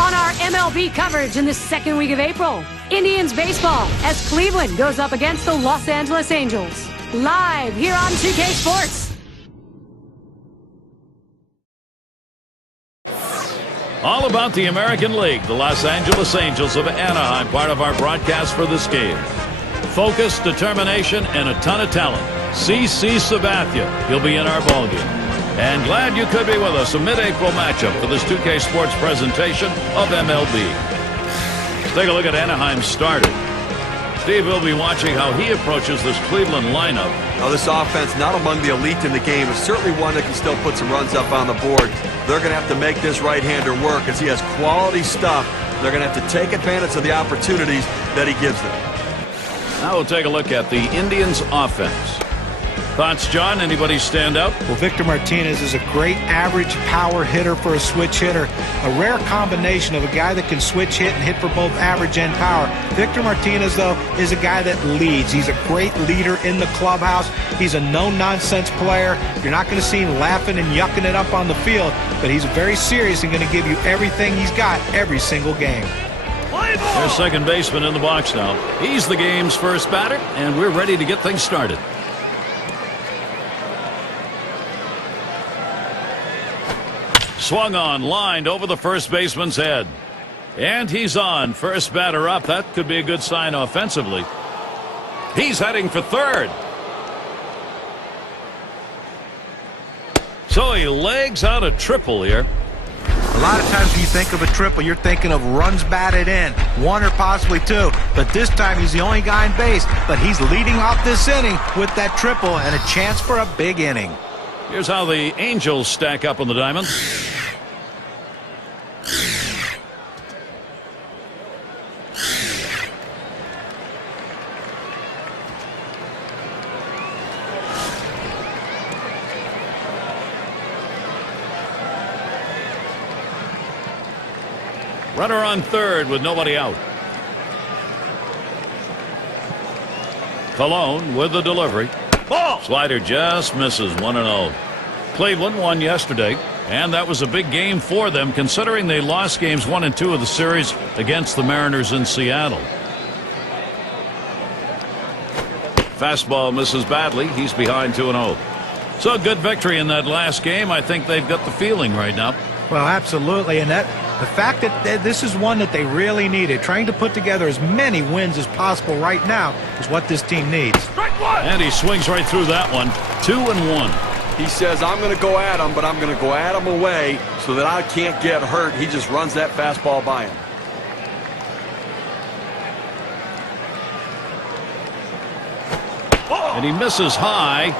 on our MLB coverage in the second week of April. Indians baseball as Cleveland goes up against the Los Angeles Angels. Live here on 2K Sports. All about the American League, the Los Angeles Angels of Anaheim, part of our broadcast for this game. Focus, determination, and a ton of talent. CC Sabathia, he'll be in our ballgame. And glad you could be with us, a mid-April matchup for this 2K Sports presentation of MLB. Let's take a look at Anaheim's starter. Steve will be watching how he approaches this Cleveland lineup. Now, this offense, not among the elite in the game, is certainly one that can still put some runs up on the board. They're going to have to make this right-hander work as he has quality stuff. They're going to have to take advantage of the opportunities that he gives them. Now we'll take a look at the Indians' offense. Thoughts, John? Anybody stand out? Well, Victor Martinez is a great average power hitter for a switch hitter. A rare combination of a guy that can switch hit and hit for both average and power. Victor Martinez, though, is a guy that leads. He's a great leader in the clubhouse. He's a no-nonsense player. You're not going to see him laughing and yucking it up on the field, but he's very serious and going to give you everything he's got every single game. There's second baseman in the box now. He's the game's first batter, and we're ready to get things started. Swung on, lined over the first baseman's head. And he's on. First batter up. That could be a good sign offensively. He's heading for third. So he legs out a triple here. A lot of times when you think of a triple, you're thinking of runs batted in, one or possibly two. But this time he's the only guy on base. But he's leading off this inning with that triple and a chance for a big inning. Here's how the Angels stack up on the diamond. Runner on third with nobody out. Colon with the delivery. Ball. Slider just misses 1-0. Cleveland won yesterday, and that was a big game for them considering they lost games 1 and 2 of the series against the Mariners in Seattle. Fastball misses badly. He's behind 2-0. So a good victory in that last game. I think they've got the feeling right now. Well, absolutely, and the fact that this is one that they really needed, trying to put together as many wins as possible right now is what this team needs. And he swings right through that one. 2-1. He says, I'm going to go at him, but I'm going to go at him away so that I can't get hurt. He just runs that fastball by him. And he misses high.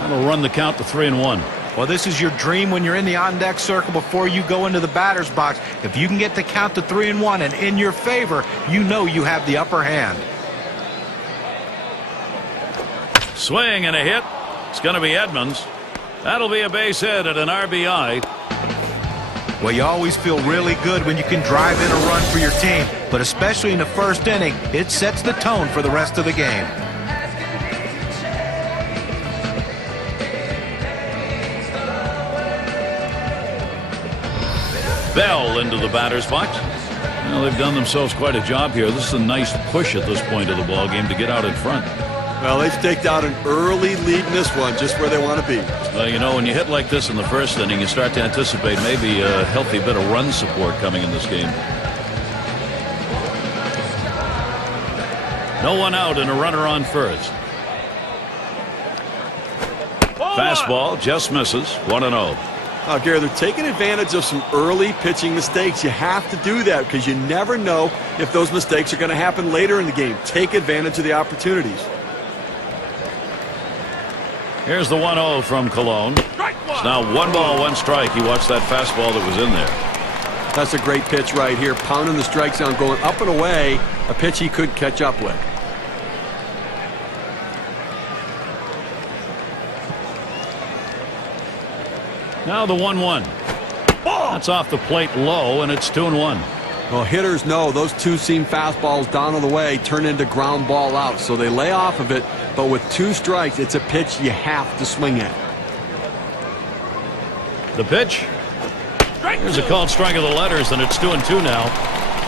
That'll run the count to 3-1. Well, this is your dream when you're in the on-deck circle before you go into the batter's box. If you can get the count to 3-1 and in your favor, you know you have the upper hand. Swing and a hit. It's going to be Edmonds. That'll be a base hit and an RBI. Well, you always feel really good when you can drive in a run for your team, but especially in the first inning, it sets the tone for the rest of the game. Bell into the batter's box. Well, they've done themselves quite a job here. This is a nice push at this point of the ball game to get out in front. Well, they've staked out an early lead in this one, just where they want to be. Well, you know, when you hit like this in the first inning, you start to anticipate maybe a healthy bit of run support coming in this game. No one out and a runner on first. Fastball just misses. 1-0. Now, Gary, they're taking advantage of some early pitching mistakes. You have to do that because you never know if those mistakes are going to happen later in the game. Take advantage of the opportunities. Here's the 1-0 from Colon. It's now 1 ball, 1 strike. He watched that fastball that was in there. That's a great pitch right here. Pounding the strike zone, going up and away. A pitch he could catch up with. Now the 1-1. That's off the plate low, and it's 2-1. Well, hitters know those two-seam fastballs down on the way turn into ground ball out, so they lay off of it. But with 2 strikes, it's a pitch you have to swing at. The pitch. Here's a called strike of the letters, and it's 2-2 now.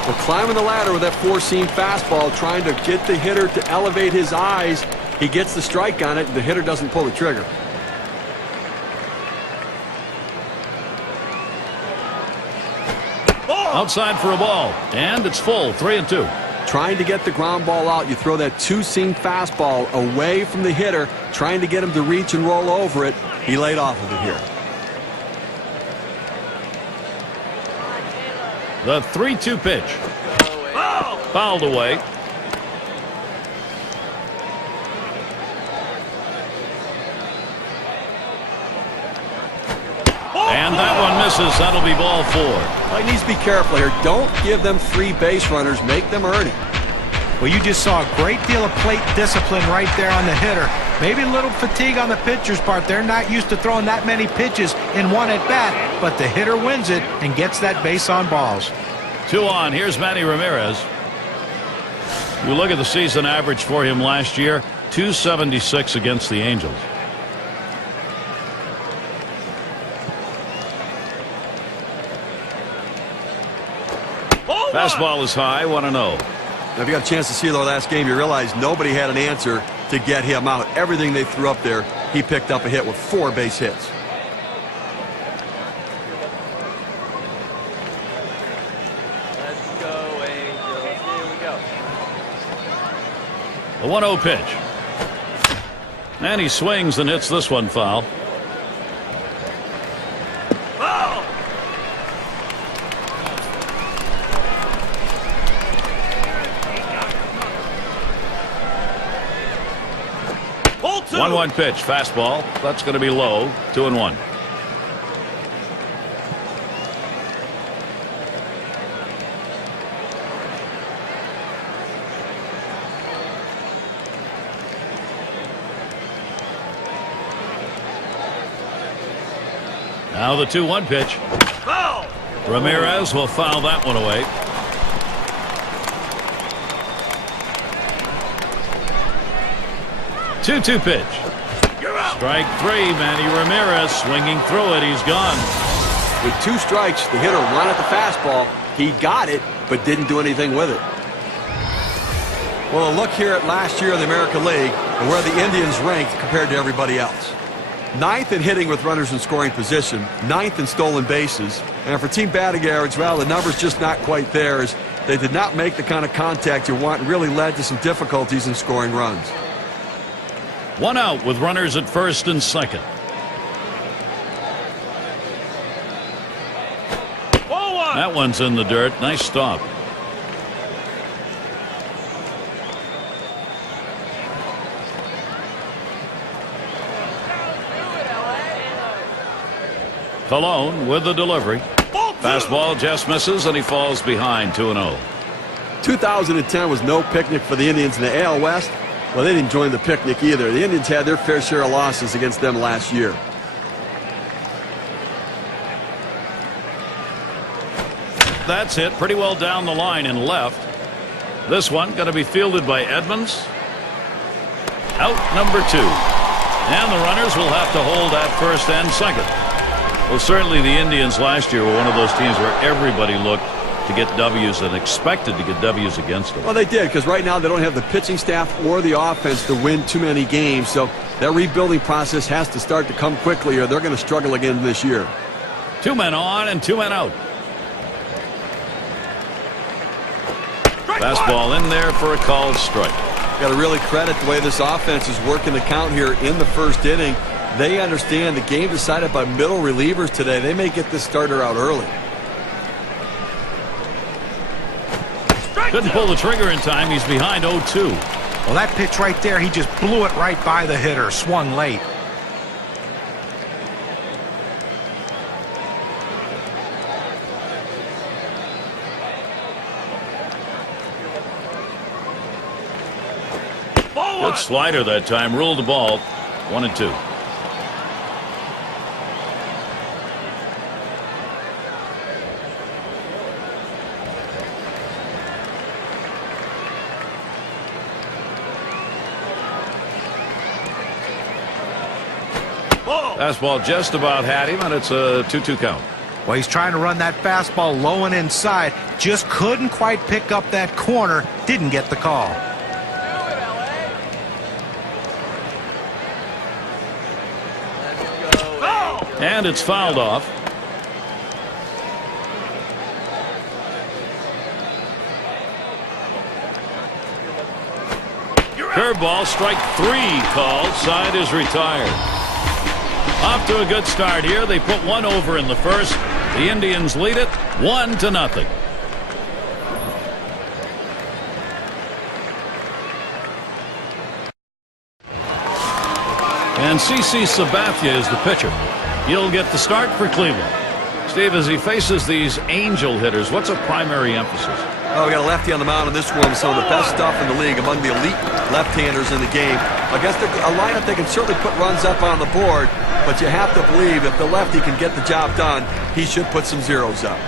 We're climbing the ladder with that four-seam fastball, trying to get the hitter to elevate his eyes. He gets the strike on it, and the hitter doesn't pull the trigger. Outside for a ball, and it's full, 3-2. Trying to get the ground ball out, you throw that two-seam fastball away from the hitter, trying to get him to reach and roll over it. He laid off of it here. The 3-2 pitch. Fouled away. And that one misses. That'll be ball 4. He needs to be careful here. Don't give them free base runners. Make them earn it. Well, you just saw a great deal of plate discipline right there on the hitter. Maybe a little fatigue on the pitcher's part. They're not used to throwing that many pitches in one at-bat, but the hitter wins it and gets that base on balls. 2 on. Here's Manny Ramirez. You look at the season average for him last year, 276 against the Angels. Fastball is high, 1-0. Now, if you got a chance to see the last game, you realize nobody had an answer to get him out. Everything they threw up there, he picked up a hit with 4 base hits. Let's go, Angels. Here we go. A 1-0 pitch. And he swings and hits this one foul. Hold 1-1 pitch, fastball. That's going to be low. 2-1. Now the 2-1 pitch. Foul. Ramirez will foul that one away. Two pitch. Strike 3. Manny Ramirez swinging through it. He's gone. With 2 strikes, the hitter run at the fastball. He got it, but didn't do anything with it. Well, a look here at last year in the American League and where the Indians ranked compared to everybody else. 9th in hitting with runners in scoring position, 9th in stolen bases, and for team batting average, well, the number's just not quite there, as they did not make the kind of contact you want and really led to some difficulties in scoring runs. 1 out with runners at first and second. That one's in the dirt. Nice stop. Colon with the delivery. Fastball just misses, and he falls behind 2-0. 2010 was no picnic for the Indians in the AL West. Well, they didn't join the picnic either. The Indians had their fair share of losses against them last year. That's hit pretty well down the line and left. This one going to be fielded by Edmonds. Out number 2. And the runners will have to hold at first and second. Well, certainly the Indians last year were one of those teams where everybody looked to get W's and expected to get W's against them. Well, they did, because right now they don't have the pitching staff or the offense to win too many games. So that rebuilding process has to start to come quickly, or they're going to struggle again this year. 2 men on and 2 men out. Fastball in there for a called strike. Got to really credit the way this offense is working the count here in the first inning. They understand the game decided by middle relievers today. They may get this starter out early. Couldn't pull the trigger in time. He's behind 0-2. Well, that pitch right there, he just blew it right by the hitter. Swung late. Good slider that time. Ruled the ball. 1-2. Fastball just about had him, and it's a 2-2 count. Well, he's trying to run that fastball low and inside. Just couldn't quite pick up that corner. Didn't get the call. And it's fouled off. Curveball, strike 3 called. Side is retired. Off to a good start here. They put one over in the first. The Indians lead it 1-0. And CC Sabathia is the pitcher. He'll get the start for Cleveland. Steve, as he faces these Angel hitters, what's a primary emphasis? Oh, we got a lefty on the mound in this one. Some of the best stuff in the league among the elite left-handers in the game. Against a lineup that can certainly put runs up on the board, but you have to believe if the lefty can get the job done, he should put some zeros up.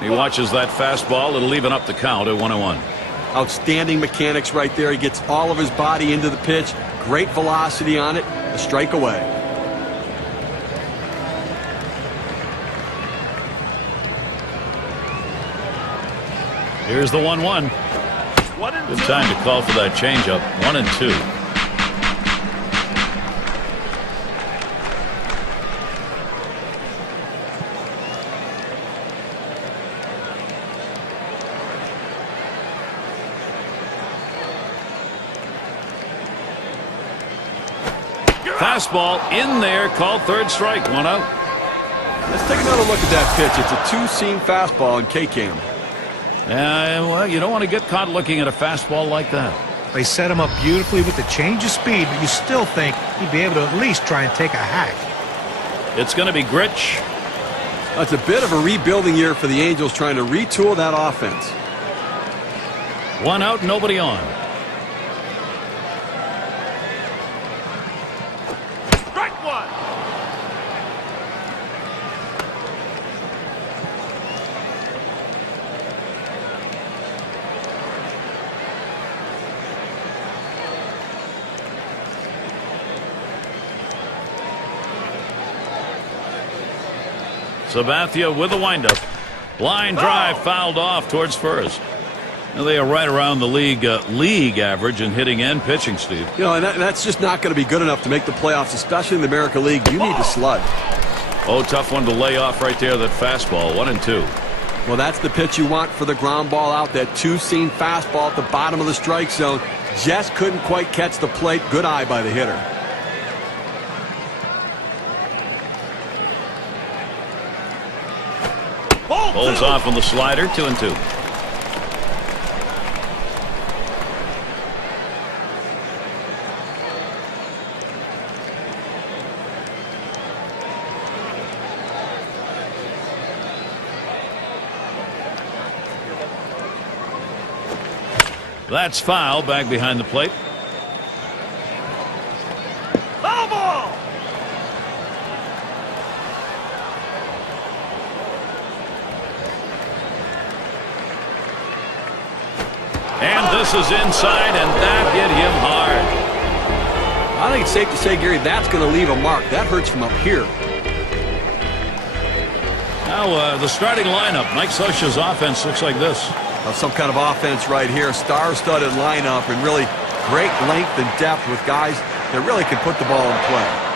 He watches that fastball. It'll even up the count at 1-1. Outstanding mechanics right there. He gets all of his body into the pitch. Great velocity on it. A strike away. Here's the 1-1. Good time to call for that changeup. 1-2. Fastball in there, called third strike, 1 out. Let's take another look at that pitch. It's a two-seam fastball in K-Cam. Well, you don't want to get caught looking at a fastball like that. They set him up beautifully with the change of speed, but you still think he'd be able to at least try and take a hack. It's going to be Grich. That's a bit of a rebuilding year for the Angels, trying to retool that offense. 1 out, nobody on. Sabathia with a windup. Line drive fouled off towards first. Now they are right around the league average in hitting and pitching, Steve. You know, and that's just not going to be good enough to make the playoffs, especially in the American League. You need to slug. Oh, tough one to lay off right there, that fastball. 1-2. Well, that's the pitch you want for the ground ball out. That two-seam fastball at the bottom of the strike zone. Just couldn't quite catch the plate. Good eye by the hitter. Holds off on the slider, 2-2. That's foul, back behind the plate. Foul ball! And this is inside, and that hit him hard. I think it's safe to say, Gary, that's going to leave a mark. That hurts from up here. Now the starting lineup. Mike Scioscia's offense looks like this. Some kind of offense right here. Star-studded lineup and really great length and depth with guys that really can put the ball in play.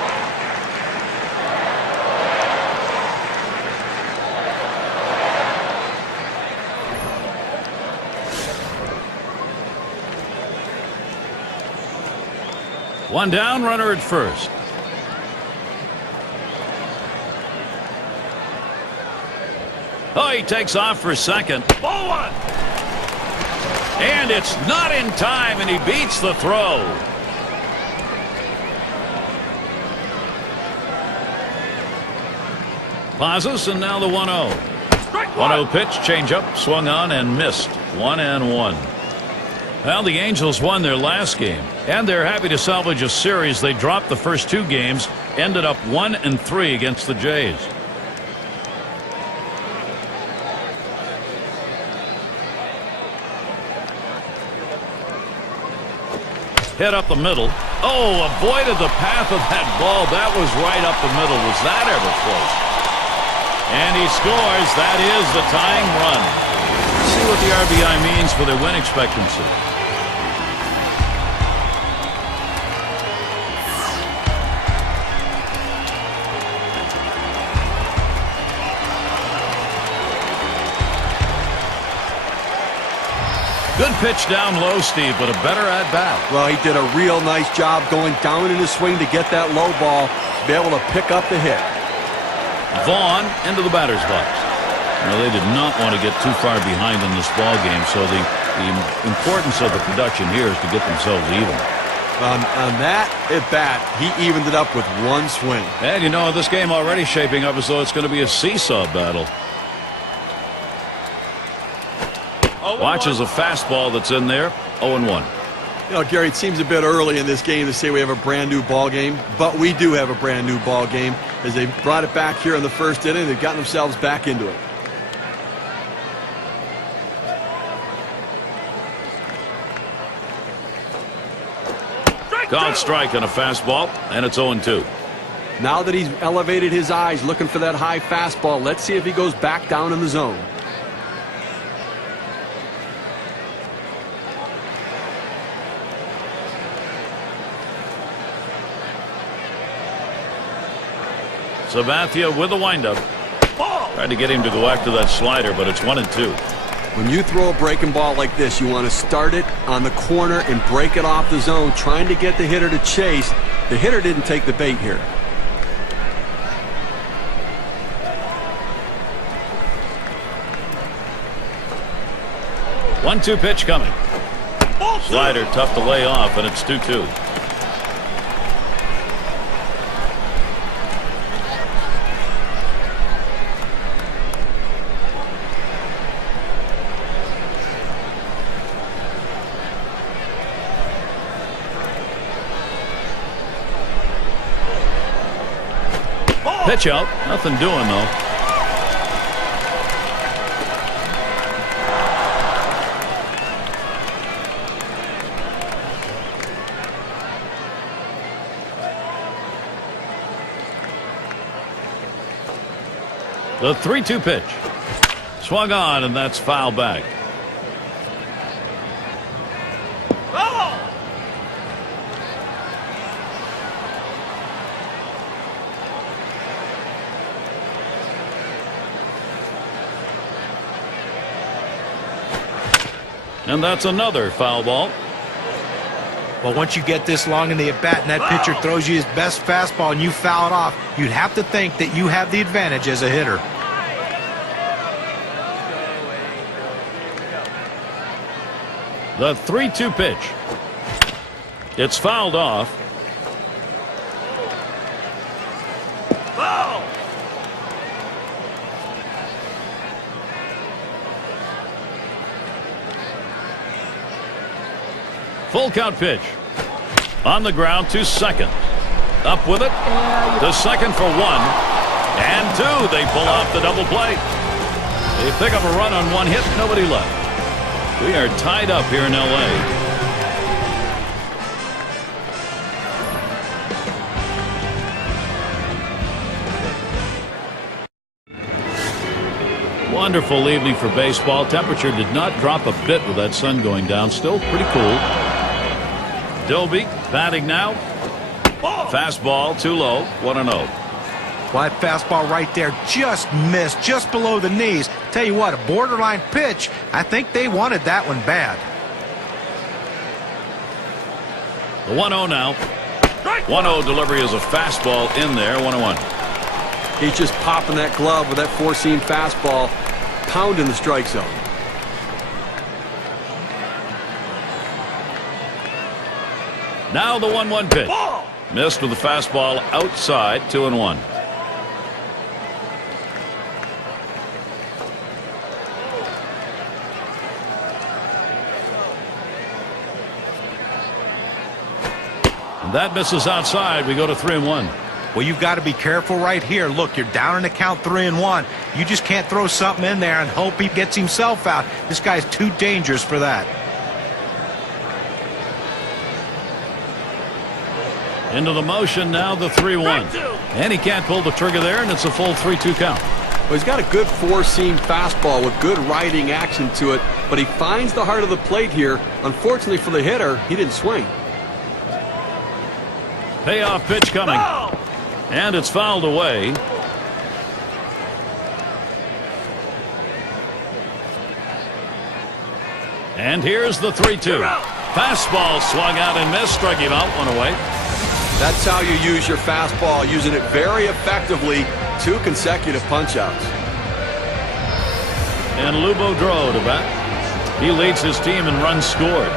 One down, runner at first. Oh, he takes off for second. Ball one! And it's not in time, and he beats the throw. Pauses, and now the 1-0. 1-0 pitch, changeup, swung on and missed. 1-1. Well, the Angels won their last game, and they're happy to salvage a series. They dropped the first 2 games, ended up 1-3 against the Jays. Hit up the middle. Oh, avoided the path of that ball. That was right up the middle. Was that ever close? And he scores. That is the tying run. Let's see what the RBI means for their win expectancy. Good pitch down low, Steve, but a better at-bat. Well, he did a real nice job going down in his swing to get that low ball, to be able to pick up the hit. Vaughn into the batter's box. Well, they did not want to get too far behind in this ball game, so the importance of the production here is to get themselves even. On that at-bat, he evened it up with one swing. And, you know, this game already shaping up as though it's going to be a seesaw battle. Watches a fastball that's in there, 0-1. You know, Gary, it seems a bit early in this game to say we have a brand new ball game, but we do have a brand new ball game. As they brought it back here in the first inning, they've gotten themselves back into it. Called strike on a fastball, and it's 0-2. Now that he's elevated his eyes looking for that high fastball, let's see if he goes back down in the zone. Sabathia with the windup. Tried to get him to go after that slider, but it's 1-2. When you throw a breaking ball like this, you want to start it on the corner and break it off the zone, trying to get the hitter to chase. The hitter didn't take the bait here. One-two pitch coming. Slider tough to lay off, and it's 2-2. Pitch out. Nothing doing, though. The 3-2 pitch. Swung on, and that's foul back. And that's another foul ball. Well, once you get this long in the at-bat and that pitcher throws you his best fastball and you foul it off, you'd have to think that you have the advantage as a hitter. The 3-2 pitch. It's fouled off. Full count pitch. On the ground to second. Up with it. To second for 1. And 2. They pull off the double play. They pick up a run on one hit. Nobody left. We are tied up here in L.A. Wonderful evening for baseball. Temperature did not drop a bit with that sun going down. Still pretty cool. Doby batting now. Fastball too low. 1-0. Well, that fastball right there just missed, just below the knees. Tell you what, a borderline pitch. I think they wanted that one bad. The 1-0 now. 1-0 delivery is a fastball in there. 1-1. He's just popping that glove with that four-seam fastball, pounding the strike zone. Now the 1-1 pitch. Missed with the fastball outside. 2-1. And that misses outside. We go to 3-1. Well, you've got to be careful right here. Look, you're down in the count 3-1. You just can't throw something in there and hope he gets himself out. This guy's too dangerous for that. Into the motion now, the 3-1. And he can't pull the trigger there, and it's a full 3-2 count. Well, he's got a good four-seam fastball with good riding action to it, but he finds the heart of the plate here. Unfortunately for the hitter, he didn't swing. Payoff pitch coming. And it's fouled away. And here's the 3-2. Fastball swung out and missed. Struck him out, one away. That's how you use your fastball, using it very effectively. 2 consecutive punch-outs. And Lou Boudreau to bat. He leads his team in runs scored.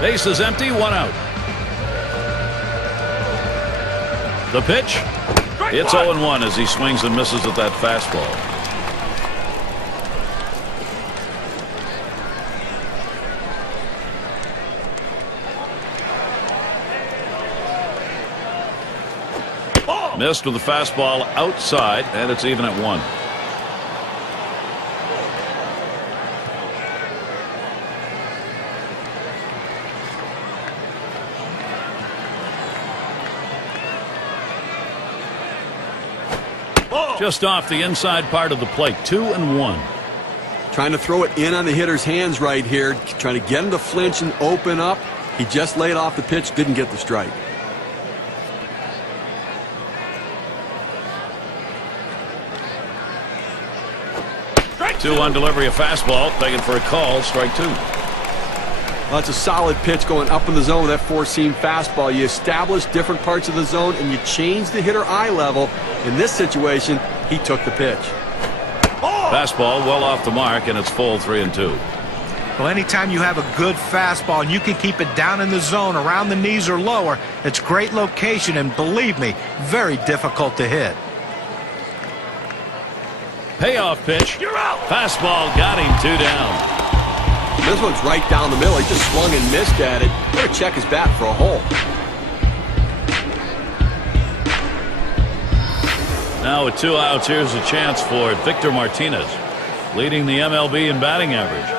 Base is empty, 1 out. The pitch. It's 0-1 as he swings and misses at that fastball. Missed with the fastball outside, and it's even at 1. Just off the inside part of the plate, 2-1. Trying to throw it in on the hitter's hands right here, trying to get him to flinch and open up. He just laid off the pitch, didn't get the strike. 2-1 delivery, a fastball, taken for a call, strike 2. Well, that's a solid pitch going up in the zone with that four-seam fastball. You establish different parts of the zone and you change the hitter eye level. In this situation, he took the pitch. Fastball well off the mark, and it's full 3-2. Well, anytime you have a good fastball and you can keep it down in the zone around the knees or lower, it's great location and, believe me, very difficult to hit. Payoff pitch. You're out. Fastball got him, 2 down. This one's right down the middle. He just swung and missed at it. Better check his bat for a hole. Now with 2 outs, here's a chance for Victor Martinez, leading the MLB in batting average.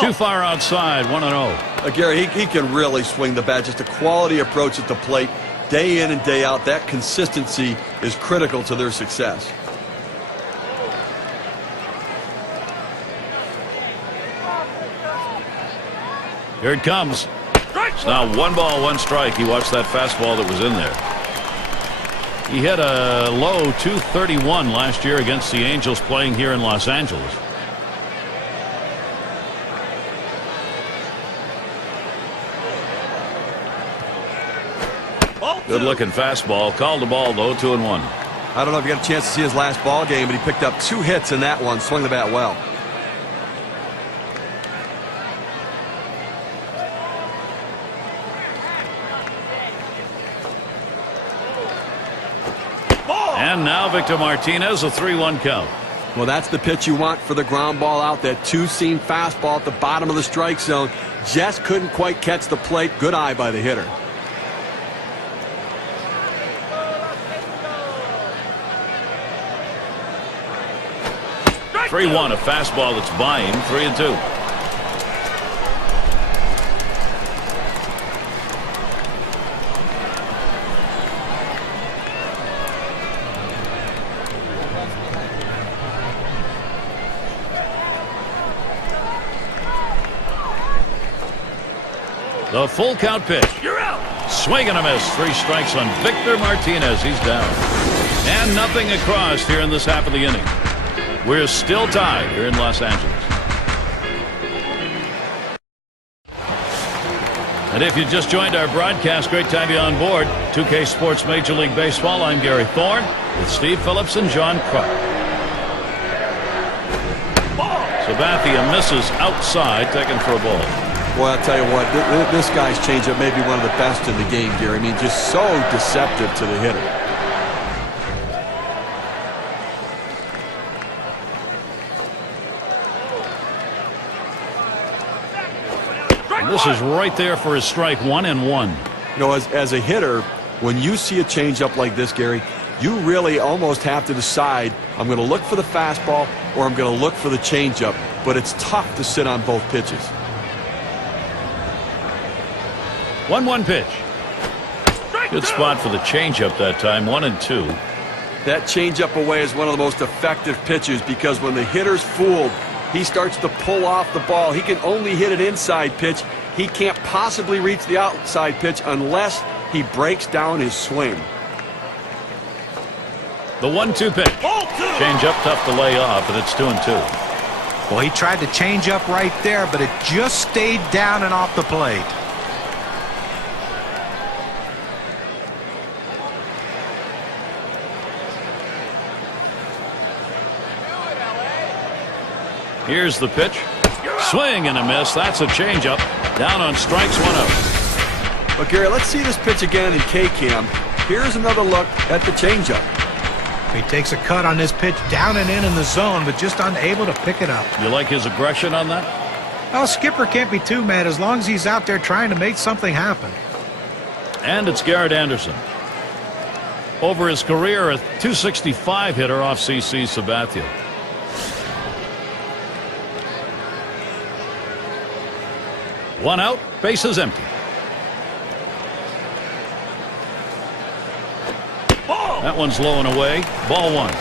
Too far outside, 1-0. Gary, he can really swing the bat. Just a quality approach at the plate, day in and day out. That consistency is critical to their success. Here it comes. It's now 1 ball, 1 strike. He watched that fastball that was in there. He hit a low 231 last year against the Angels playing here in Los Angeles. Good looking fastball. Called the ball though, 2-1. I don't know if you got a chance to see his last ball game, but he picked up 2 hits in that one. Swung the bat well. And now Victor Martinez, a 3-1 count. Well, that's the pitch you want for the ground ball out. That 2-seam fastball at the bottom of the strike zone. Just couldn't quite catch the plate. Good eye by the hitter. Strike 3-1, a fastball that's by him, 3-2. The full count pitch. You're out. Swing and a miss. 3 strikes on Victor Martinez. He's down. And nothing across here in this half of the inning. We're still tied here in Los Angeles. And if you just joined our broadcast, great to have you on board. 2K Sports Major League Baseball. I'm Gary Thorne with Steve Phillips and John Kruk. Sabathia misses outside, taken for a ball. Well, I'll tell you what, this guy's changeup may be one of the best in the game, Gary. I mean, just so deceptive to the hitter. This is right there for his strike, 1-1. You know, as a hitter, when you see a changeup like this, Gary, you really almost have to decide, I'm going to look for the fastball or I'm going to look for the changeup. But it's tough to sit on both pitches. 1-1 pitch. Good spot for the changeup that time, 1-2. That changeup away is one of the most effective pitches because when the hitter's fooled, he starts to pull off the ball. He can only hit an inside pitch. He can't possibly reach the outside pitch unless he breaks down his swing. The 1-2 pitch. Change up, tough to lay off, and it's 2-2. Well, he tried to change up right there, but it just stayed down and off the plate. Here's the pitch. Swing and a miss. That's a changeup. Down on strikes, 1 out. But Gary, let's see this pitch again in K-Cam. Here's another look at the changeup. He takes a cut on this pitch down and in the zone, but just unable to pick it up. You like his aggression on that? Well, Skipper can't be too mad as long as he's out there trying to make something happen. And it's Garrett Anderson. Over his career, a .265 hitter off CC Sabathia. One out, bases empty. That one's low and away. Ball 1.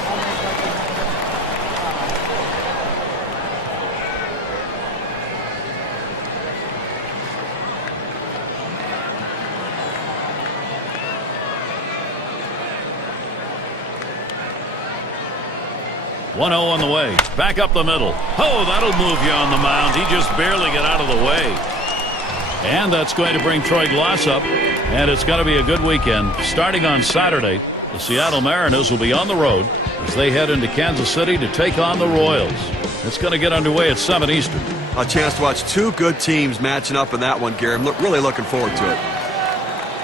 One 0 on the way. Back up the middle. Oh, that'll move you on the mound. He just barely got out of the way. And that's going to bring Troy Glaus up. And it's going to be a good weekend. Starting on Saturday, the Seattle Mariners will be on the road as they head into Kansas City to take on the Royals. It's going to get underway at 7 Eastern. A chance to watch two good teams matching up in that one, Gary. I'm really looking forward to it.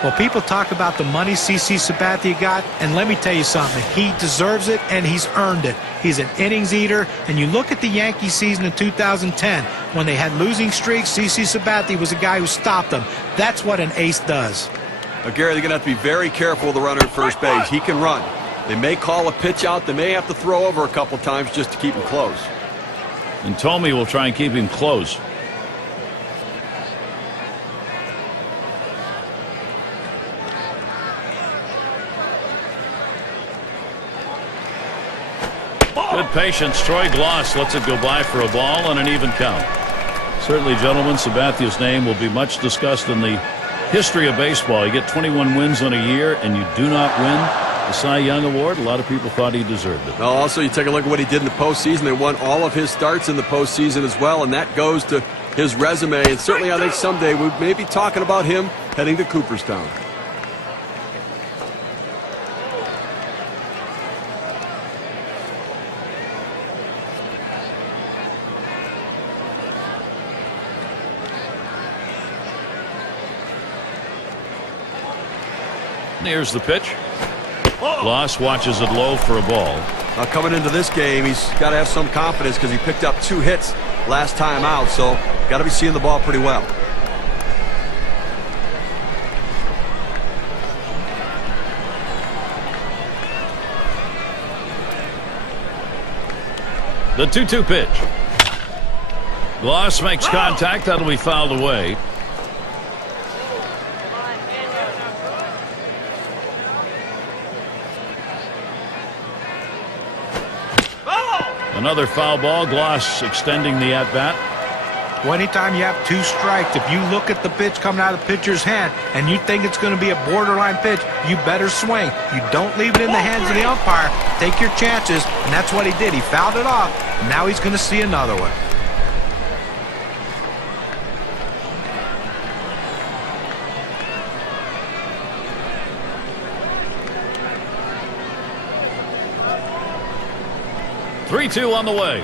Well, people talk about the money CC Sabathia got, and let me tell you something. He deserves it, and he's earned it. He's an innings eater, and you look at the Yankee season in 2010. When they had losing streaks, CC Sabathia was the guy who stopped them. That's what an ace does. Gary, they're going to have to be very careful with the runner at first base. He can run. They may call a pitch out. They may have to throw over a couple times just to keep him close. And Tomey will try and keep him close. Good patience. Troy Glaus lets it go by for a ball and an even count. Certainly, gentlemen, Sabathia's name will be much discussed in the history of baseball. You get 21 wins in a year and you do not win the Cy Young Award. A lot of people thought he deserved it. Well, also, you take a look at what he did in the postseason. They won all of his starts in the postseason as well, and that goes to his resume. And certainly, I think someday we may be talking about him heading to Cooperstown. Here's the pitch. Glaus watches it low for a ball. Now coming into this game, he's got to have some confidence because he picked up 2 hits last time out, so got to be seeing the ball pretty well. The 2-2 pitch. Glaus makes contact. That'll be fouled away. Another foul ball. Glaus extending the at-bat. Well, anytime you have 2 strikes, if you look at the pitch coming out of the pitcher's hand and you think it's going to be a borderline pitch, you better swing. You don't leave it in the hands of the umpire. Take your chances, and that's what he did. He fouled it off, and now he's going to see another one. Three-two on the way.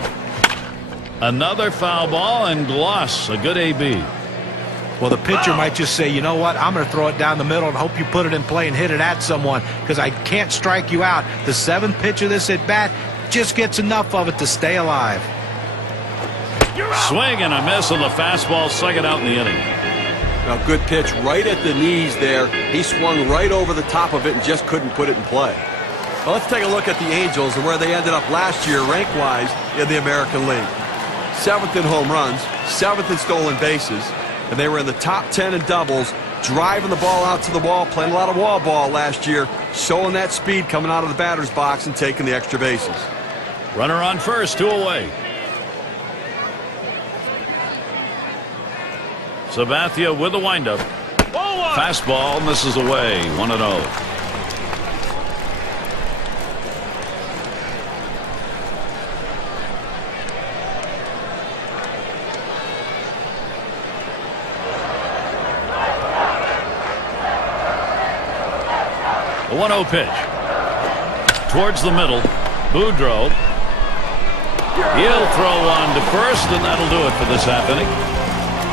Another foul ball, and Glaus, a good AB. Well, the pitcher might just say, you know what, I'm going to throw it down the middle and hope you put it in play and hit it at someone because I can't strike you out. The 7th pitch of this at-bat just gets enough of it to stay alive. Swing and a miss on the fastball, second out in the inning. A good pitch right at the knees there. He swung right over the top of it and just couldn't put it in play. Well, let's take a look at the Angels and where they ended up last year rank-wise in the American League. 7th in home runs, 7th in stolen bases, and they were in the top 10 in doubles, driving the ball out to the wall, playing a lot of wall ball last year, showing that speed coming out of the batter's box and taking the extra bases. Runner on first, 2 away. Sabathia with the windup. Fastball misses away, 1-0. The 1-0 pitch. Towards the middle. Boudreau. He'll throw on to first, and that'll do it for this half inning.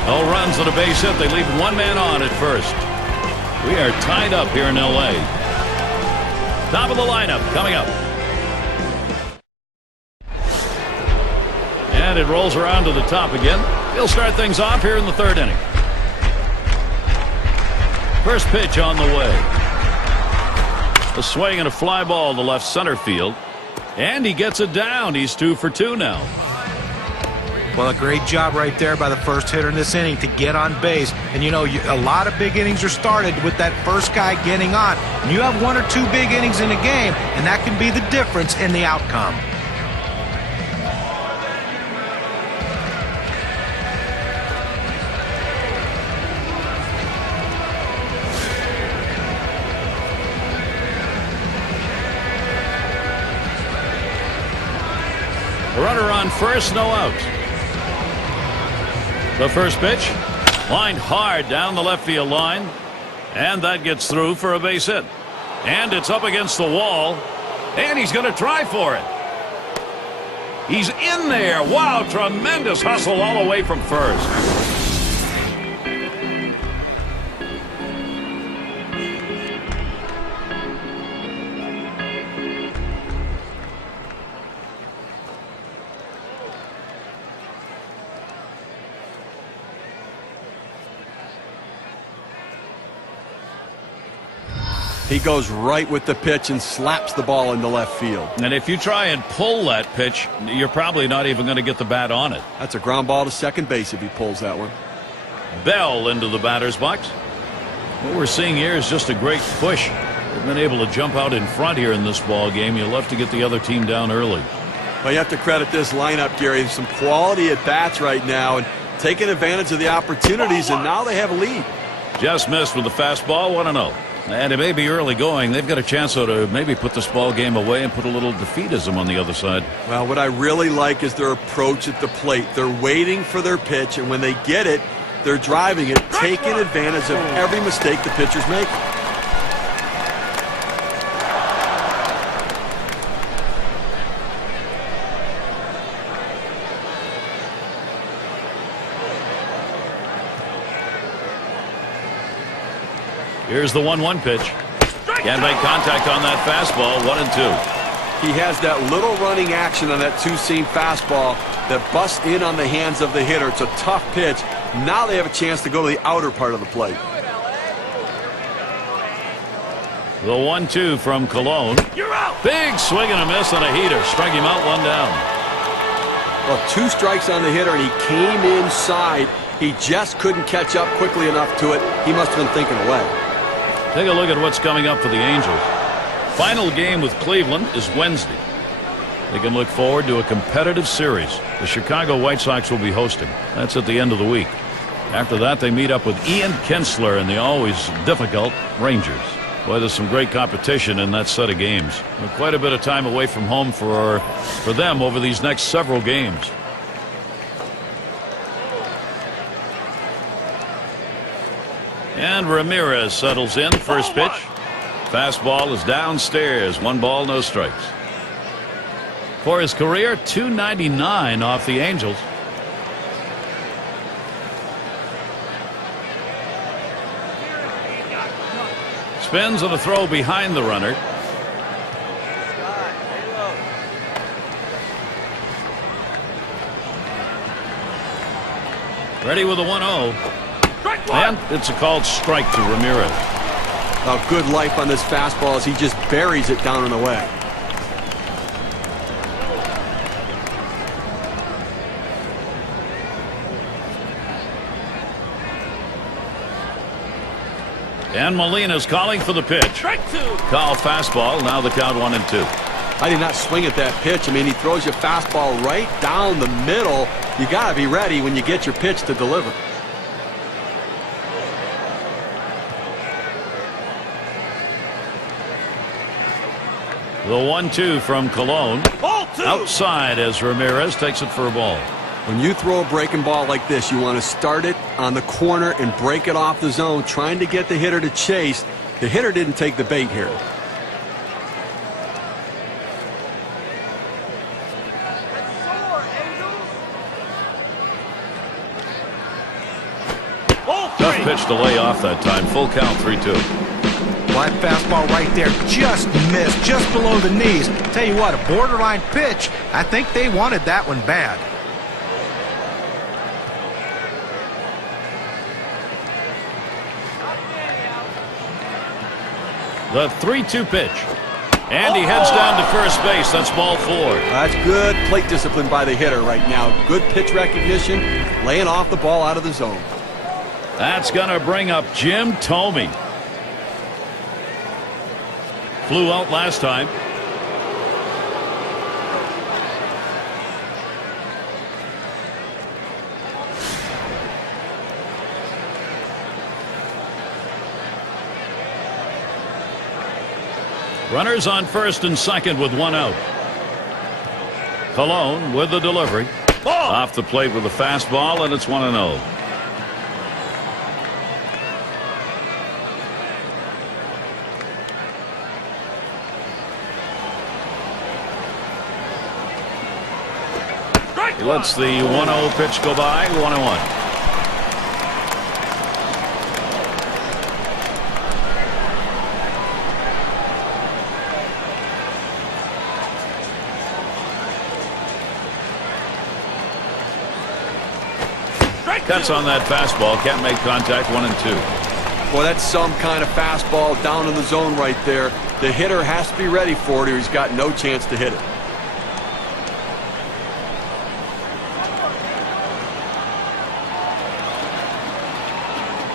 No runs on a base hit. They leave one man on at first. We are tied up here in L.A. Top of the lineup coming up. And it rolls around to the top again. He'll start things off here in the 3rd inning. First pitch on the way. A swing and a fly ball to left center field. And he gets it down. He's 2 for 2 now. Well, a great job right there by the first hitter in this inning to get on base. And, you know, a lot of big innings are started with that first guy getting on. And you have 1 or 2 big innings in a game, and that can be the difference in the outcome. A runner on first, no outs. The first pitch, lined hard down the left field line, and that gets through for a base hit. And it's up against the wall, and he's going to try for it. He's in there. Wow, tremendous hustle all the way from first. He goes right with the pitch and slaps the ball into left field. And if you try and pull that pitch, you're probably not even going to get the bat on it. That's a ground ball to second base if he pulls that one. Bell into the batter's box. What we're seeing here is just a great push. They've been able to jump out in front here in this ball game. You'll have to get the other team down early. Well, you have to credit this lineup, Gary. Some quality at bats right now and taking advantage of the opportunities, and now they have a lead. Just missed with the fastball, 1-0. And it may be early going. They've got a chance to maybe put this ball game away and put a little defeatism on the other side. Well, what I really like is their approach at the plate. They're waiting for their pitch, and when they get it, they're driving it, taking advantage of every mistake the pitcher's making. Here's the 1-1 pitch. Can't make contact on that fastball. 1-2. He has that little running action on that two-seam fastball that busts in on the hands of the hitter. It's a tough pitch. Now they have a chance to go to the outer part of the plate. The 1-2 from Colon. You're out. Big swing and a miss on a heater. Strike him out, 1 down. Well, 2 strikes on the hitter, and he came inside. He just couldn't catch up quickly enough to it. He must have been thinking away. Take a look at what's coming up for the Angels. Final game with Cleveland is Wednesday. They can look forward to a competitive series. The Chicago White Sox will be hosting. That's at the end of the week. After that, they meet up with Ian Kinsler and the always difficult Rangers. Boy, there's some great competition in that set of games. Quite a bit of time away from home for them over these next several games. And Ramirez settles in. First pitch. Fastball is downstairs. 1 ball, no strikes. For his career, .299 off the Angels. Spins on a throw behind the runner. Ready with a 1-0. And it's a called strike to Ramirez. A good life on this fastball as he just buries it down and away. And Molina's calling for the pitch. Call fastball. Now the count 1-2. I did not swing at that pitch. I mean, he throws your fastball right down the middle. You got to be ready when you get your pitch to deliver. The 1-2 from Colon. Outside as Ramirez takes it for a ball. When you throw a breaking ball like this, you want to start it on the corner and break it off the zone, trying to get the hitter to chase. The hitter didn't take the bait here. Tough pitch to lay off that time. Full count, 3-2. Well, that fastball right there just missed, just below the knees. Tell you what, a borderline pitch. I think they wanted that one bad. The 3-2 pitch. And he heads down to first base. That's ball 4. That's good plate discipline by the hitter right now. Good pitch recognition, laying off the ball out of the zone. That's going to bring up Jim Thome. Flew out last time. Runners on first and second with 1 out. Colon with the delivery. Off the plate with a fastball, and it's 1-0. He lets the 1-0 pitch go by. 1-1. Cuts on that fastball. Can't make contact. 1-2. Well, that's some kind of fastball down in the zone right there. The hitter has to be ready for it or he's got no chance to hit it.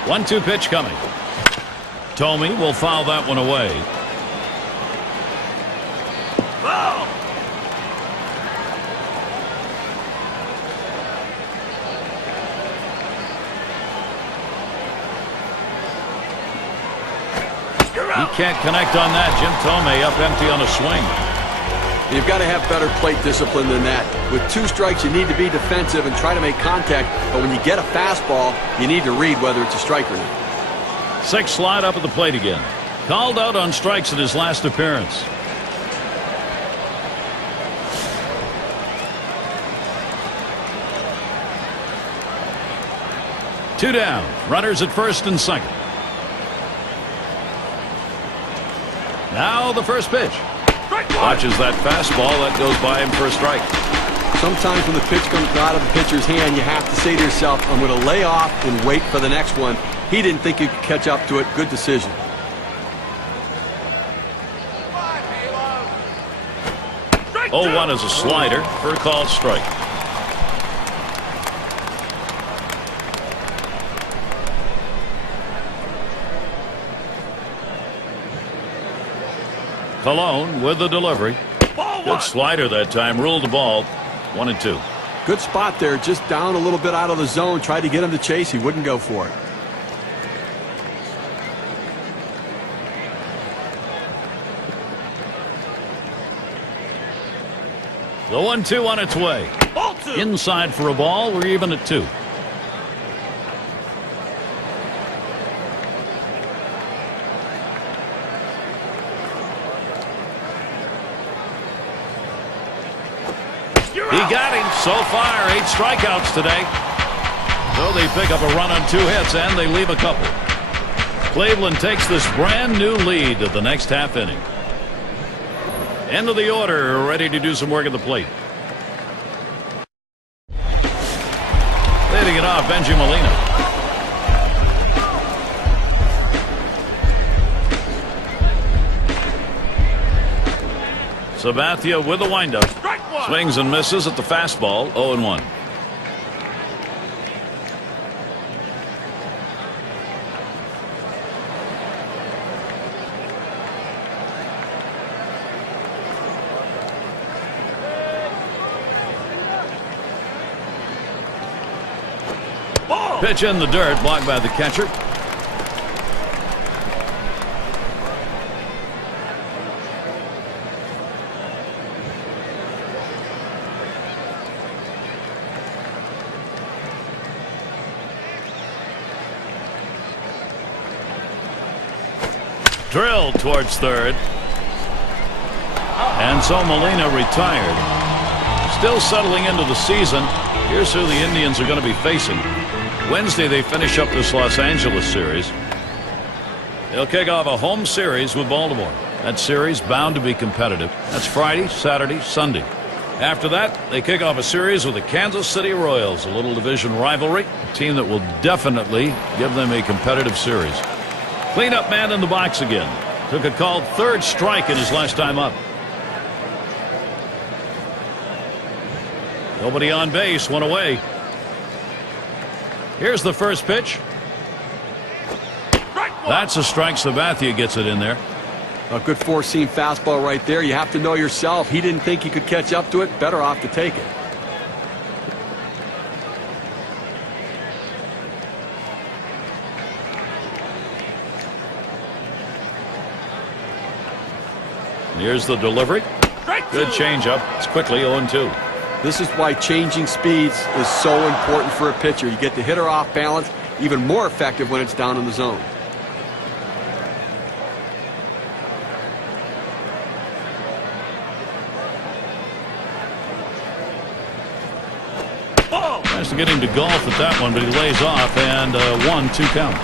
One-two pitch coming. Thome will foul that one away. He can't connect on that. Jim Thome up empty on a swing. You've got to have better plate discipline than that. With 2 strikes, you need to be defensive and try to make contact. But when you get a fastball, you need to read whether it's a strike or not. 6 slide up at the plate again. Called out on strikes in his last appearance. Two down. Runners at first and second. Now the first pitch. Watches that fastball. That goes by him for a strike. Sometimes when the pitch comes out of the pitcher's hand, you have to say to yourself, I'm going to lay off and wait for the next one. He didn't think he could catch up to it. Good decision. Oh, 1 is a slider for a called strike. Colon with the delivery. Good slider that time. Ruled the ball. 1-2. Good spot there. Just down a little bit out of the zone. Tried to get him to chase. He wouldn't go for it. The 1-2 on its way. Inside for a ball. We're even at 2. He got him. So far, 8 strikeouts today. So they pick up a run on 2 hits, and they leave a couple. Cleveland takes this brand new lead to the next half inning. End of the order, ready to do some work at the plate. Leading it off, Benji Molina. Sabathia with the windup. Swings and misses at the fastball. 0-1. Pitch in the dirt, blocked by the catcher. Drilled towards third. And so Molina retired. Still settling into the season. Here's who the Indians are going to be facing. Wednesday, they finish up this Los Angeles series. They'll kick off a home series with Baltimore. That series bound to be competitive. That's Friday, Saturday, Sunday. After that, they kick off a series with the Kansas City Royals, a little division rivalry, a team that will definitely give them a competitive series. Cleanup man in the box again. Took a called third strike in his last time up. Nobody on base, one away. Here's the first pitch. That's a strike. Sabathia gets it in there. A good four-seam fastball right there. You have to know yourself. He didn't think he could catch up to it. Better off to take it. Here's the delivery. Good changeup. It's quickly 0-2. This is why changing speeds is so important for a pitcher. You get the hitter off balance, even more effective when it's down in the zone. Tries to get him to golf at that one, but he lays off, and 1-2 count.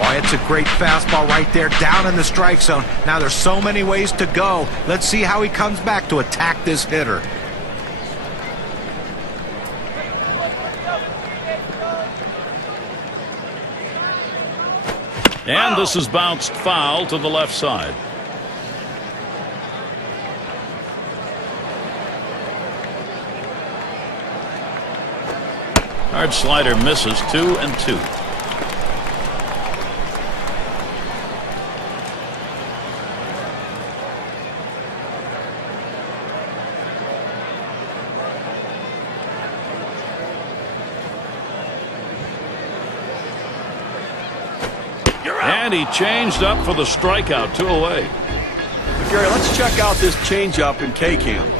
Oh, it's a great fastball right there, down in the strike zone. Now there's so many ways to go. Let's see how he comes back to attack this hitter. And this is bounced foul to the left side. Hard slider misses. 2-2. And he changed up for the strikeout. 2 away. Gary, let's check out this changeup in K-Cam.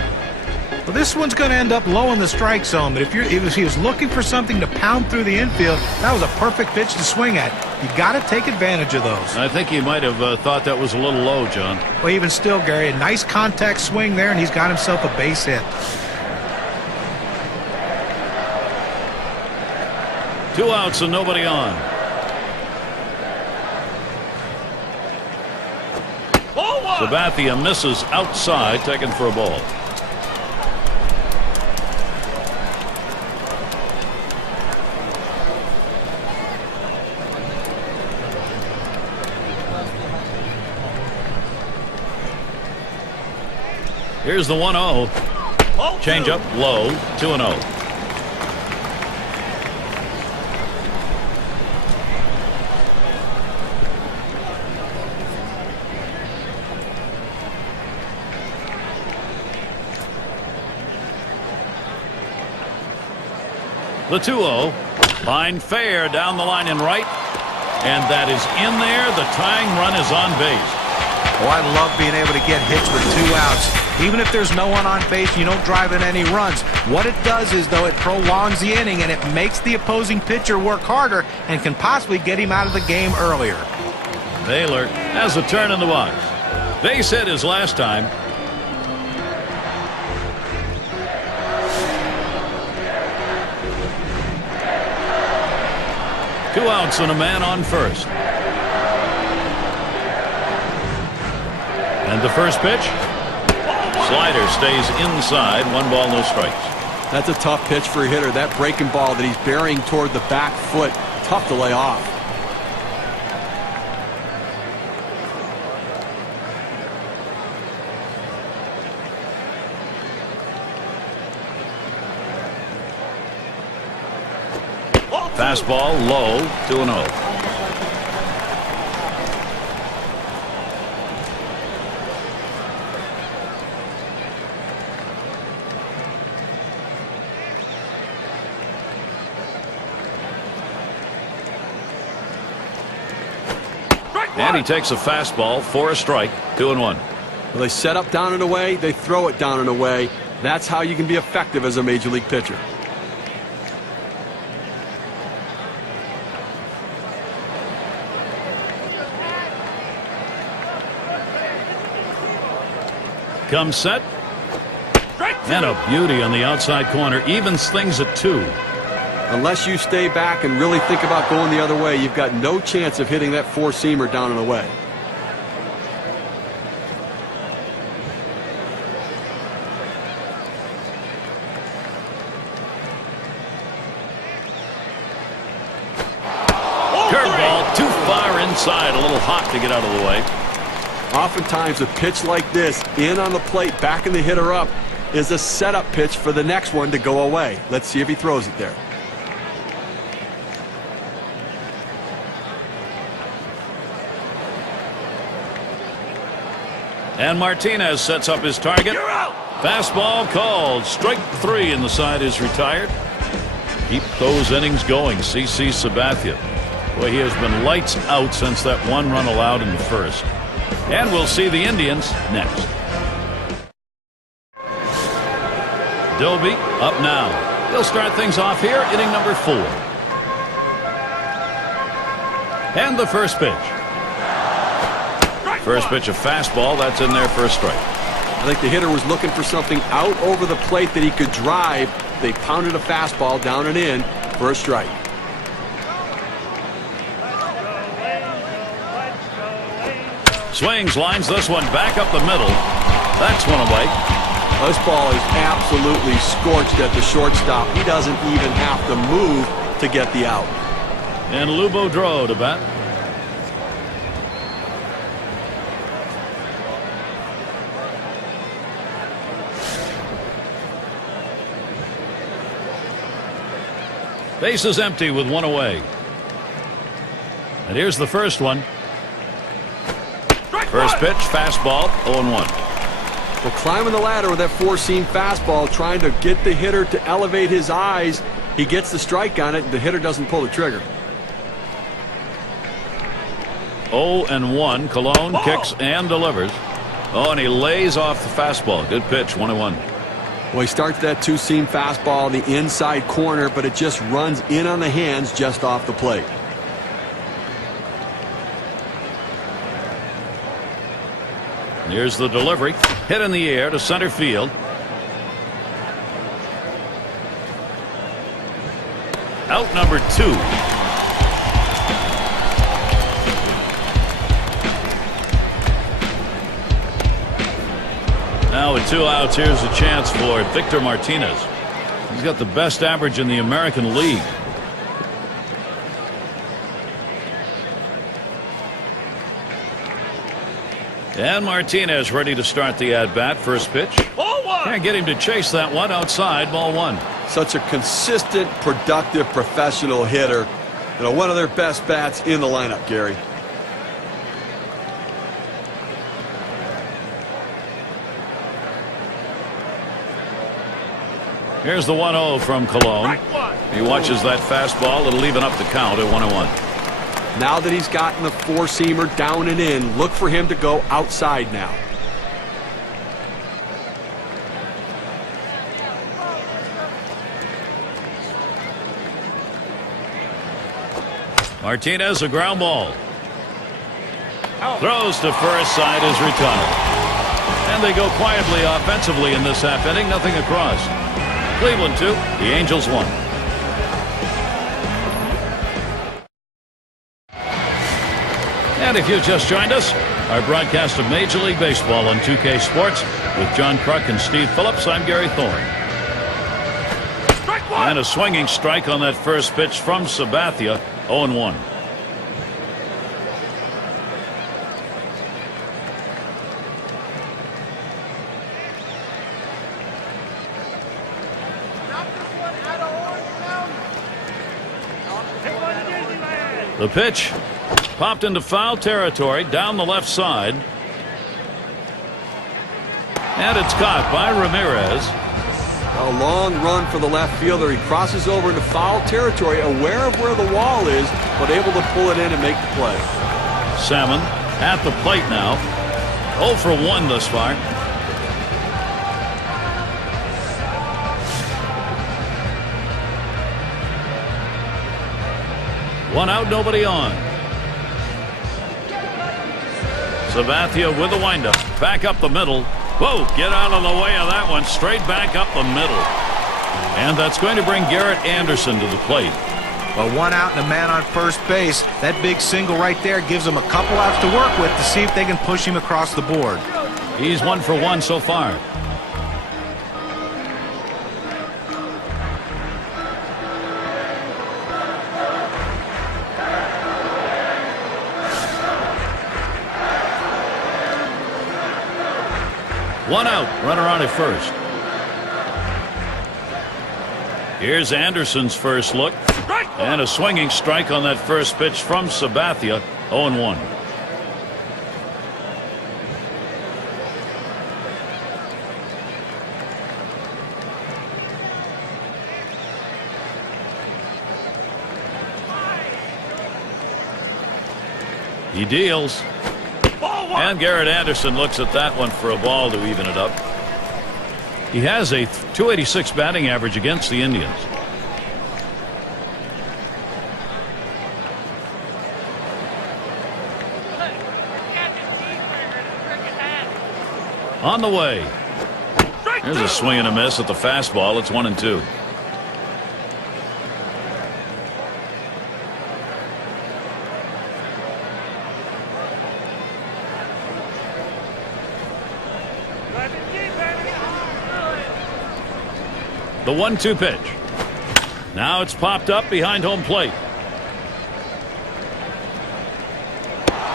Well, this one's going to end up low in the strike zone, but if he was looking for something to pound through the infield, that was a perfect pitch to swing at. You got to take advantage of those. I think he might have thought that was a little low, John. Well, even still, Gary, a nice contact swing there, and he's got himself a base hit. 2 outs and nobody on. Sabathia misses outside, taken for a ball. Here's the 1-0. Change up low. 2-0. The 2-0. Line fair down the line in right. And that is in there. The tying run is on base. Oh, I love being able to get hits with 2 outs. Even if there's no one on base, you don't drive in any runs. What it does is, though, it prolongs the inning and it makes the opposing pitcher work harder and can possibly get him out of the game earlier. Baylor has a turn in the box. Base hit his last time. Two outs and a man on first. And the first pitch. Slider stays inside. 1 ball, no strikes. That's a tough pitch for a hitter. That breaking ball that he's burying toward the back foot. Tough to lay off. Fastball low, 2-0. And he takes a fastball for a strike, 2-1. Well, they set up down and away, they throw it down and away. That's how you can be effective as a major league pitcher. Comes set. And a beauty on the outside corner. Evens things at 2. Unless you stay back and really think about going the other way, you've got no chance of hitting that four-seamer down and away. Curveball too far inside. A little hot to get out of the way. Oftentimes a pitch like this, in on the plate, backing the hitter up, is a setup pitch for the next one to go away. Let's see if he throws it there. And Martinez sets up his target. Fastball called. Strike 3, and the side is retired. Keep those innings going, CC Sabathia. Boy, he has been lights out since that one run allowed in the first. And we'll see the Indians next. Doby up now. He'll start things off here, inning number 4. And the first pitch. First pitch, a fastball. That's in there for a strike. I think the hitter was looking for something out over the plate that he could drive. They pounded a fastball down and in for a strike. Swings, lines this one back up the middle. That's one away. This ball is absolutely scorched at the shortstop. He doesn't even have to move to get the out. And Lou Boudreau to bat. Base is empty with one away. And here's the first one. First pitch, fastball, 0-1. Well, climbing the ladder with that four-seam fastball, trying to get the hitter to elevate his eyes. He gets the strike on it, and the hitter doesn't pull the trigger. 0-1. Colon kicks and delivers. Oh, and he lays off the fastball. Good pitch, 1-1. Well, he starts that two-seam fastball in the inside corner, but it just runs in on the hands just off the plate. Here's the delivery. Hit in the air to center field. Out number 2. Now with 2 outs, here's a chance for Victor Martinez. He's got the best average in the American League. And Martinez ready to start the at-bat. First pitch. Can't get him to chase that one. Outside, ball 1. Such a consistent, productive, professional hitter. You know, one of their best bats in the lineup, Gary. Here's the 1-0 from Colon. He watches that fastball. It'll even up the count at 1-1. Now that he's gotten the four-seamer down and in, look for him to go outside now. Martinez, a ground ball. Throws to first, side is retired. And they go quietly offensively in this half inning. Nothing across. Cleveland 2, the Angels 1. And if you just joined us, our broadcast of Major League Baseball on 2K Sports with John Kruk and Steve Phillips. I'm Gary Thorne. And a swinging strike on that first pitch from Sabathia, 0-1. The pitch popped into foul territory down the left side. And it's caught by Ramirez. A long run for the left fielder. He crosses over into foul territory, aware of where the wall is, but able to pull it in and make the play. Salmon at the plate now. 0 for 1 thus far. One out, nobody on. Sabathia with the windup. Back up the middle. Whoa, get out of the way of that one. Straight back up the middle. And that's going to bring Garrett Anderson to the plate. Well, one out and a man on first base. That big single right there gives them a couple outs to work with to see if they can push him across the board. He's 1 for 1 so far. One out, runner on at first. Here's Anderson's first look. And a swinging strike on that first pitch from Sabathia. 0-1. He deals. And Garrett Anderson looks at that one for a ball to even it up. He has a .286 batting average against the Indians. On the way. There's a swing and a miss at the fastball. It's 1-2. The 1-2 pitch. Now it's popped up behind home plate.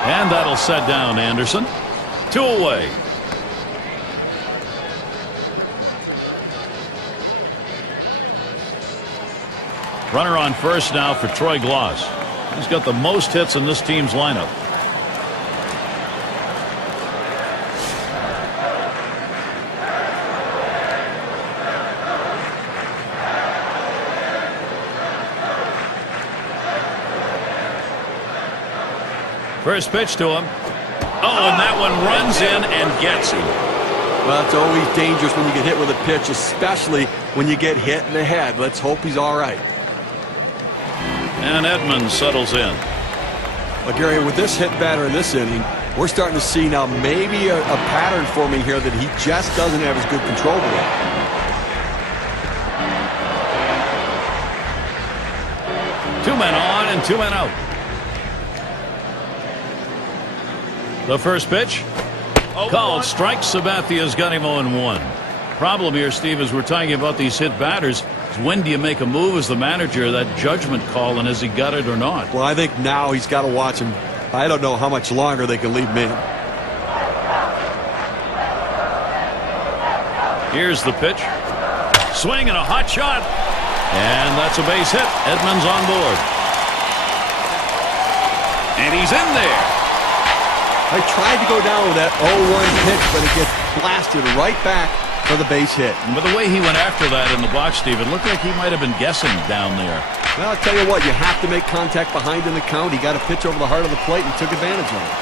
And that'll set down Anderson. 2 away. Runner on first now for Troy Gloss. He's got the most hits in this team's lineup. First pitch to him. Oh, and that one runs in and gets him. Well, it's always dangerous when you get hit with a pitch, especially when you get hit in the head. Let's hope he's all right. And Edmonds settles in. Well, Gary, with this hit batter in this inning, we're starting to see now maybe a pattern forming here that he just doesn't have as good control of it. 2 men on and 2 men out. The first pitch. Called strike. Sabathia's got him 0-1. Problem here, Steve, is we're talking about these hit batters. When do you make a move as the manager? That judgment call, and has he got it or not? Well, I think now he's got to watch him. I don't know how much longer they can leave him in. Here's the pitch. Swing and a hot shot. And that's a base hit. Edmonds on board. And he's in there. I tried to go down with that 0-1 pitch, but it gets blasted right back for the base hit. But the way he went after that in the box, Steve, it looked like he might have been guessing down there. Well, I'll tell you what, you have to make contact behind in the count. He got a pitch over the heart of the plate and took advantage of it.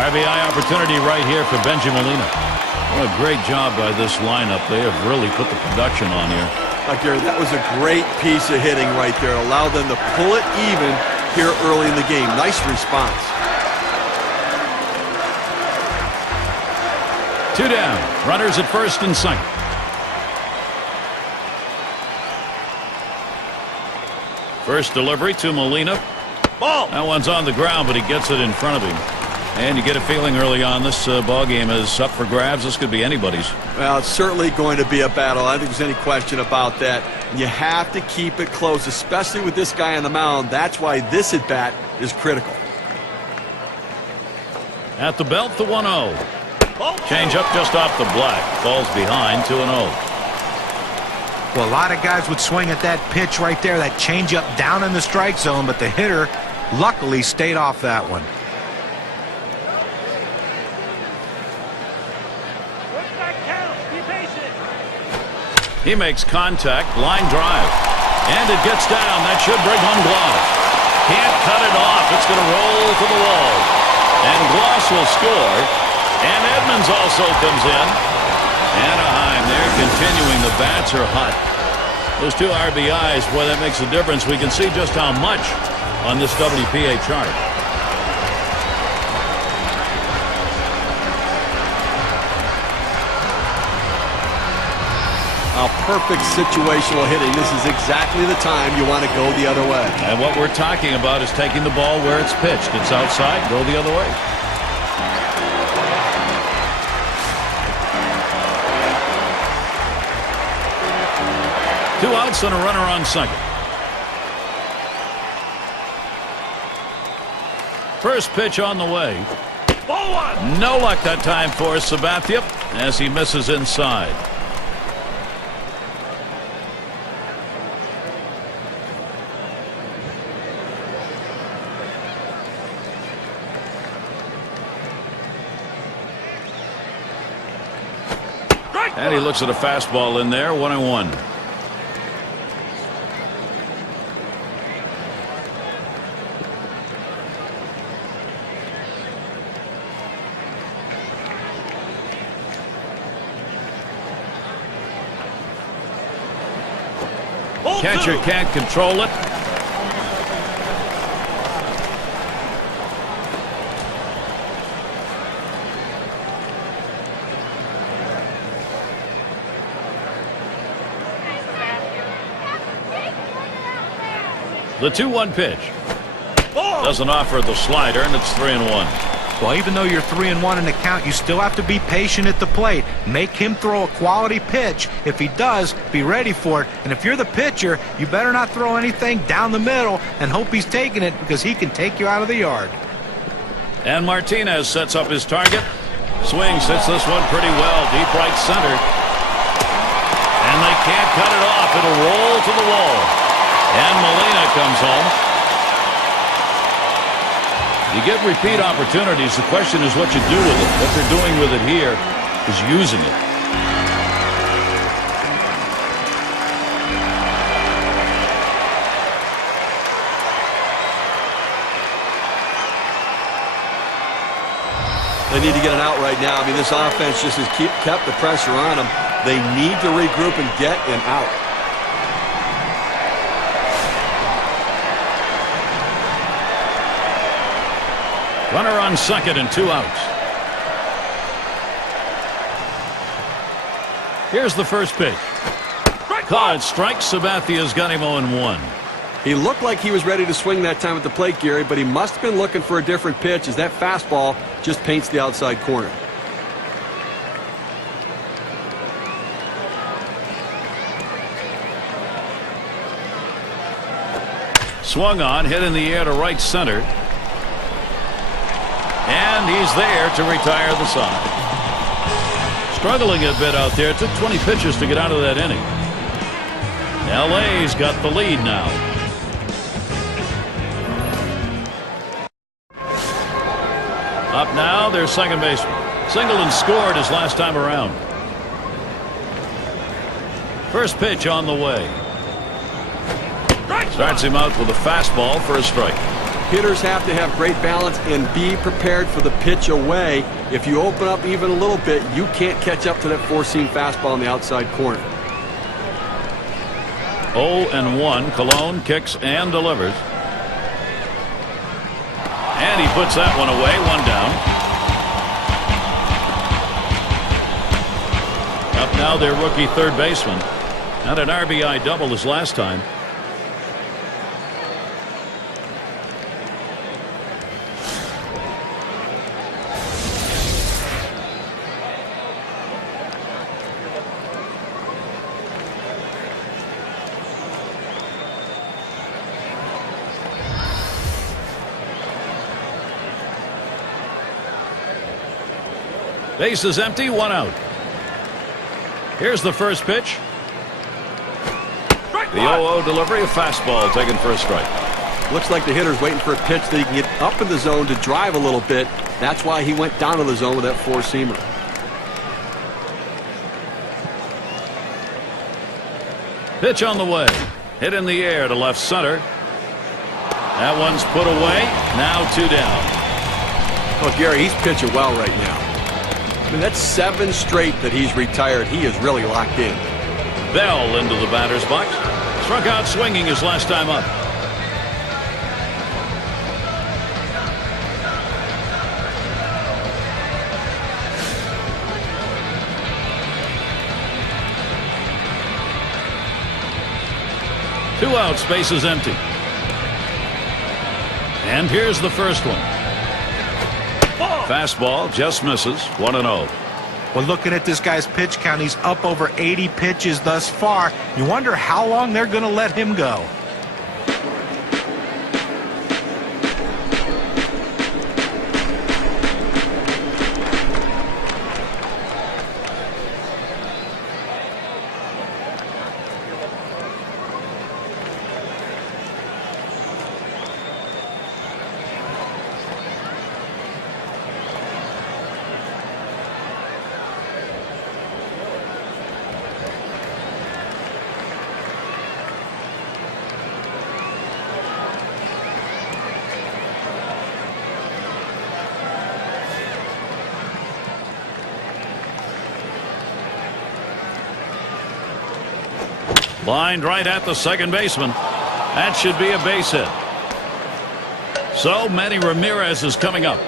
RBI opportunity right here for Benji Molina. What a great job by this lineup. They have really put the production on here. Gary, that was a great piece of hitting right there. It allowed them to pull it even here early in the game. Nice response. 2 down. Runners at first and second. First delivery to Molina. Ball. That one's on the ground, but he gets it in front of him. And you get a feeling early on this ball game is up for grabs. This could be anybody's. Well, it's certainly going to be a battle. I don't think there's any question about that. You have to keep it close, especially with this guy on the mound. That's why this at-bat is critical. At the belt, the 1-0. Change up just off the black. Falls behind, 2-0. Well, a lot of guys would swing at that pitch right there, that changeup down in the strike zone, but the hitter luckily stayed off that one. He makes contact, line drive, and it gets down. That should bring home Gloss. Can't cut it off. It's going to roll to the wall. And Gloss will score. And Edmonds also comes in. Anaheim, they're continuing. The bats are hot. Those 2 RBIs, boy, that makes a difference. We can see just how much on this WPA chart. A perfect situational hitting. This is exactly the time you want to go the other way. And what we're talking about is taking the ball where it's pitched. It's outside, go the other way. Two outs and a runner on second. First pitch on the way. Ball one. No luck that time for Sabathia as he misses inside. And he looks at a fastball in there, 1-1. Catcher can't control it. The 2-1 pitch. Doesn't offer the slider, and it's 3-1. Well, even though you're 3-1 in the count, you still have to be patient at the plate. Make him throw a quality pitch. If he does, be ready for it. And if you're the pitcher, you better not throw anything down the middle and hope he's taking it, because he can take you out of the yard. And Martinez sets up his target. Swings, hits this one pretty well, deep right center. And they can't cut it off. It'll roll to the wall. And Molina comes home. You get repeat opportunities. The question is what you do with it. What they're doing with it here is using it. They need to get an out right now. I mean, this offense just has kept the pressure on them. They need to regroup and get an out. Runner on second and 2 outs. Here's the first pitch. Caught, strike. Sabathia's got him 0-1. He looked like he was ready to swing that time at the plate, Gary, but he must have been looking for a different pitch as that fastball just paints the outside corner. Swung on, hit in the air to right center. And he's there to retire the side. Struggling a bit out there. It took 20 pitches to get out of that inning. LA's got the lead now. Up now, their second baseman. Singleton scored his last time around. First pitch on the way. Starts him out with a fastball for a strike. Hitters have to have great balance and be prepared for the pitch away. If you open up even a little bit, you can't catch up to that four-seam fastball in the outside corner. 0-1. Colon kicks and delivers. And he puts that one away. One down. Up now, their rookie third baseman. Not an RBI double as last time. Base is empty, one out. Here's the first pitch. The 0-0 delivery, a fastball taken for a strike. Looks like the hitter's waiting for a pitch that he can get up in the zone to drive a little bit. That's why he went down to the zone with that four-seamer. Pitch on the way. Hit in the air to left center. That one's put away. Now 2 down. Well, Gary, he's pitching well right now. I mean, that's 7 straight that he's retired. He is really locked in. Bell into the batter's box. Struck out swinging his last time up. Two out, space is empty. And here's the first one. Fastball just misses. 1-0. Well, looking at this guy's pitch count, he's up over 80 pitches thus far. You wonder how long they're going to let him go. Lined right at the second baseman. That should be a base hit. So Manny Ramirez is coming up.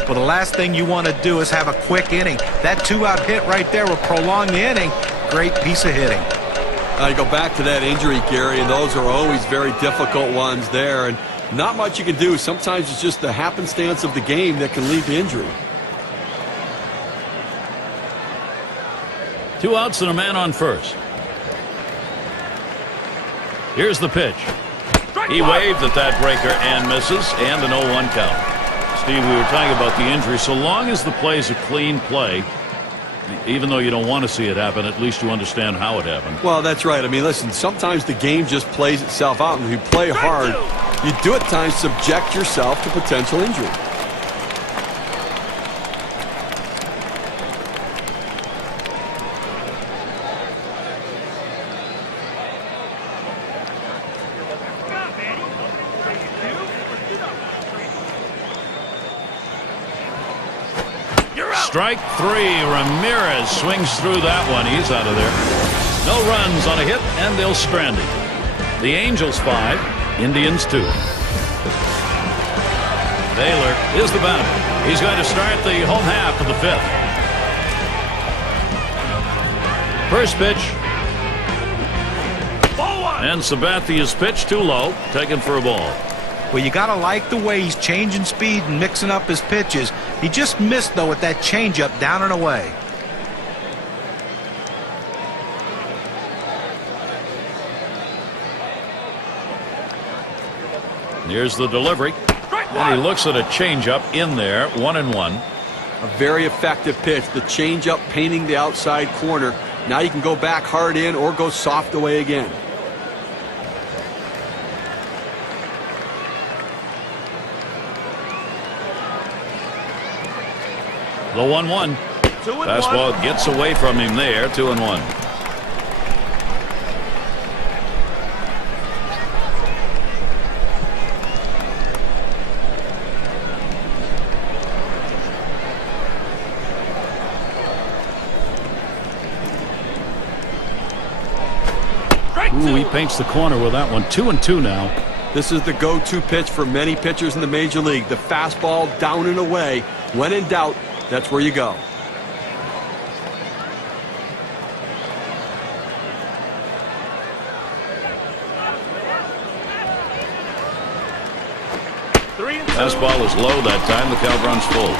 Well, the last thing you want to do is have a quick inning. That 2-out hit right there will prolong the inning. Great piece of hitting. You go back to that injury, Gary, and those are always very difficult ones there. And not much you can do. Sometimes it's just the happenstance of the game that can lead to injury. 2 outs and a man on first. Here's the pitch. He waved at that breaker and misses, and an 0-1 count. Steve, we were talking about the injury. So long as the play is a clean play, even though you don't want to see it happen, at least you understand how it happened. Well, that's right. I mean, listen, sometimes the game just plays itself out. And if you play hard, you do at times subject yourself to potential injury. Strike 3. Ramirez swings through that one. He's out of there. No runs on a hit, and they'll strand it. The Angels 5, Indians 2. Baylor is the batter. He's going to start the home half of the 5th. First pitch. And Sabathia's pitch too low, taken for a ball. Well, you got to like the way he's changing speed and mixing up his pitches. He just missed, though, with that changeup down and away. Here's the delivery. And he looks at a changeup in there, 1-1. A very effective pitch. The changeup painting the outside corner. Now you can go back hard in or go soft away again. The 1-1. Fastball gets away from him there. 2-1. Ooh, he paints the corner with that one. 2-2 now. This is the go-to pitch for many pitchers in the major league. The fastball down and away. When in doubt, that's where you go. Fastball is low that time. The count runs full.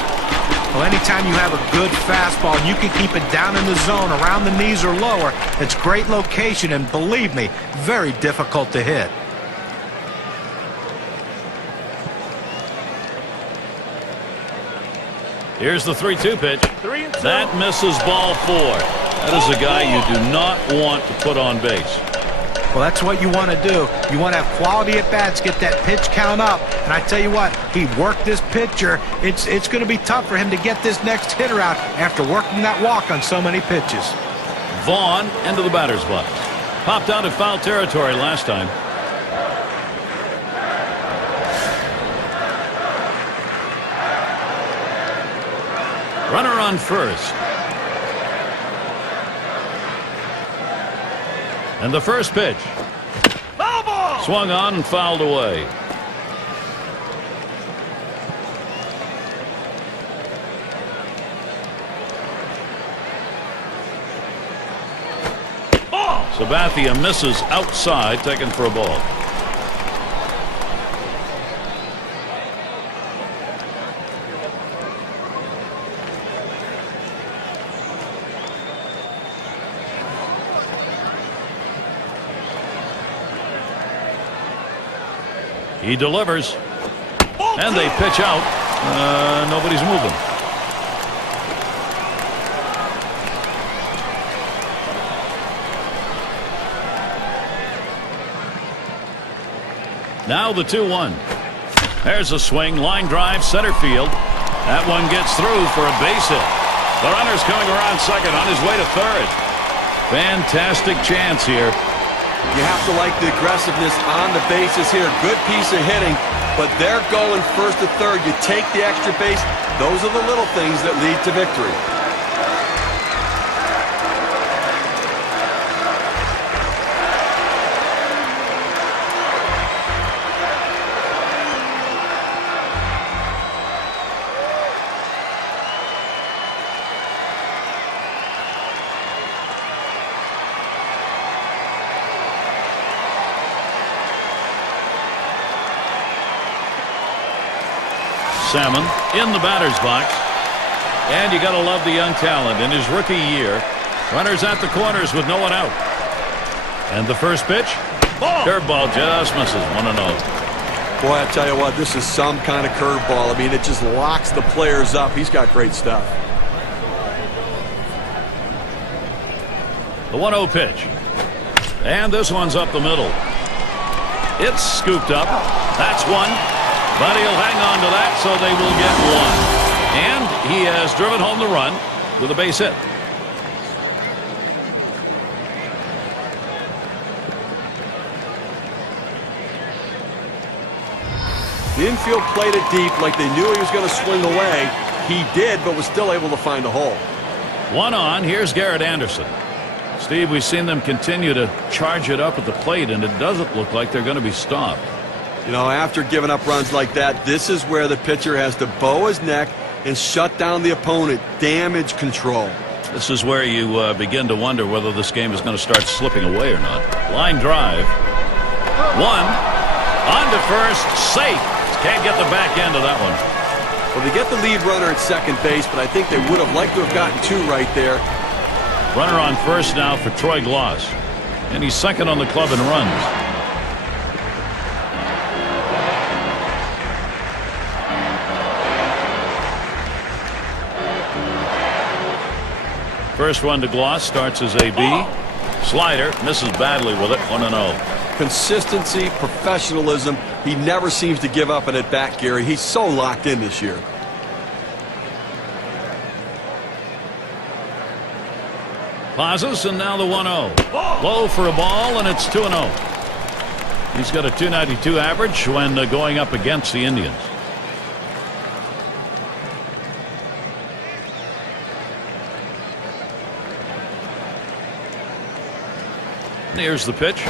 Well, anytime you have a good fastball, you can keep it down in the zone, around the knees or lower. It's great location, and believe me, very difficult to hit. Here's the 3-2 pitch. That misses ball 4. That is a guy you do not want to put on base. Well, that's what you want to do. You want to have quality at bats, get that pitch count up. And I tell you what, he worked this pitcher. It's going to be tough for him to get this next hitter out after working that walk on so many pitches. Vaughn into the batter's box. Popped out of foul territory last time. Runner on first. And the first pitch. Foul ball! Swung on and fouled away. Ball! Sabathia misses outside, taken for a ball. He delivers, and they pitch out. Nobody's moving. Now the 2-1. There's a swing, line drive, center field. That one gets through for a base hit. The runner's coming around second on his way to third. Fantastic chance here. You have to like the aggressiveness on the bases here. Good piece of hitting, but they're going first to third. You take the extra base. Those are the little things that lead to victory. Salmon in the batter's box. And you got to love the young talent in his rookie year. Runners at the corners with no one out. And the first pitch. Curveball just misses. 1-0. Boy, I tell you what, this is some kind of curveball. I mean, it just locks the players up. He's got great stuff. The 1-0 pitch. And this one's up the middle. It's scooped up. That's one. But he'll hang on to that, so they will get one. And he has driven home the run with a base hit. The infield played it deep like they knew he was going to swing away. He did, but was still able to find a hole. One on. Here's Garrett Anderson. Steve, we've seen them continue to charge it up at the plate, and it doesn't look like they're going to be stopped. You know, after giving up runs like that, this is where the pitcher has to bow his neck and shut down the opponent. Damage control. This is where you begin to wonder whether this game is going to start slipping away or not. Line drive. One. On to first. Safe. Can't get the back end of that one. Well, they get the lead runner at second base, but I think they would have liked to have gotten two right there. Runner on first now for Troy Gloss. And he's second on the club in runs. First one to Gloss starts as a B. Slider misses badly with it. 1-0. Consistency, professionalism. He never seems to give up an at-bat, Gary. He's so locked in this year. Pauses, and now the 1-0. Low for a ball, and it's 2-0. He's got a .292 average when going up against the Indians. Here's the pitch.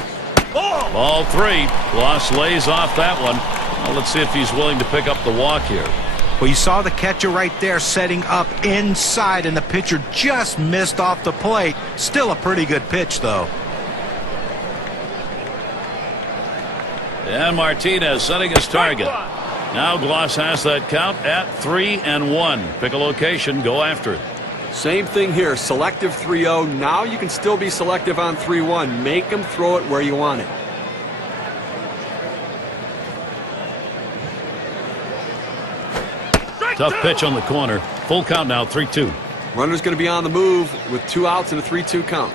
Ball three. Gloss lays off that one. Well, let's see if he's willing to pick up the walk here. Well, you saw the catcher right there setting up inside, and the pitcher just missed off the plate. Still a pretty good pitch, though. And Martinez setting his target. Now Gloss has that count at 3-1. Pick a location, go after it. Same thing here. Selective 3-0. Now you can still be selective on 3-1. Make him throw it where you want it. Tough pitch on the corner. Full count now, 3-2. Runner's going to be on the move with 2 outs and a 3-2 count.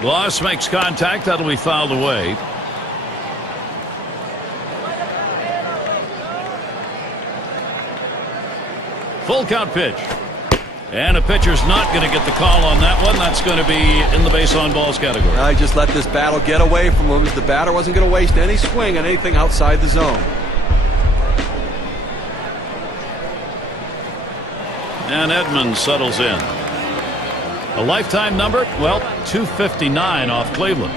Gloss makes contact. That'll be fouled away. Full count pitch. And a pitcher's not going to get the call on that one. That's going to be in the base on balls category. I just let this battle get away from him, as the batter wasn't going to waste any swing on anything outside the zone. And Edmonds settles in. A lifetime number, well, 259 off Cleveland.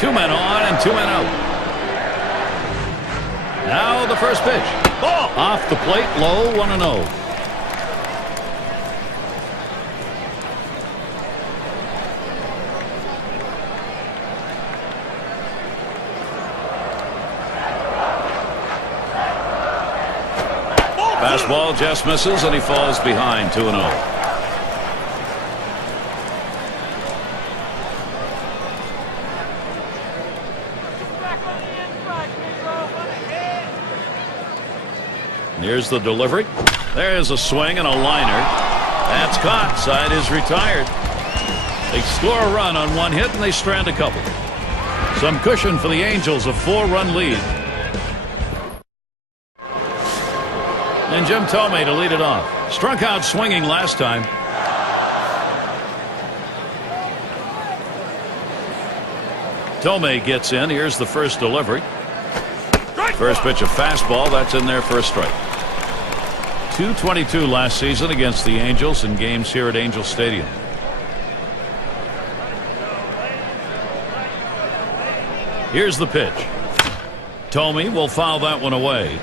Two men on and two men out. Now the first pitch. Ball off the plate, low, 1-0. Fastball just misses, and he falls behind 2-0. Here's the delivery. There's a swing and a liner. That's caught. Side is retired. They score a run on one hit, and they strand a couple. Some cushion for the Angels, a 4-run lead. And Jim Thome to lead it off. Struck out swinging last time. Thome gets in. Here's the first delivery. First pitch, a fastball. That's in there for a strike. 222 last season against the Angels in games here at Angel Stadium. Here's the pitch. Thome will foul that one away.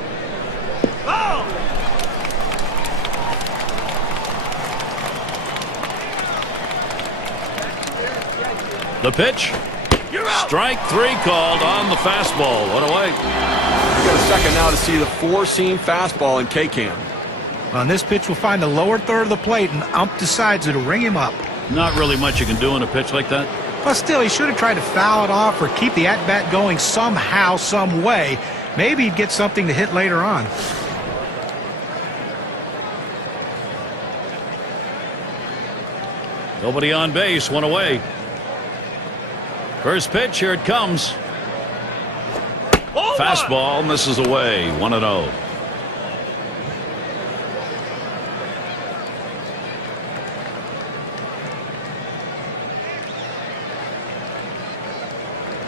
The pitch. Strike three called on the fastball. One away. We got a second now to see the four-seam fastball in K-Cam. On this pitch, we'll find the lower third of the plate, and ump decides it'll ring him up. Not really much you can do in a pitch like that. But still, he should have tried to foul it off or keep the at-bat going somehow, some way. Maybe he'd get something to hit later on. Nobody on base, one away. First pitch, here it comes. Fastball misses away, 1-0.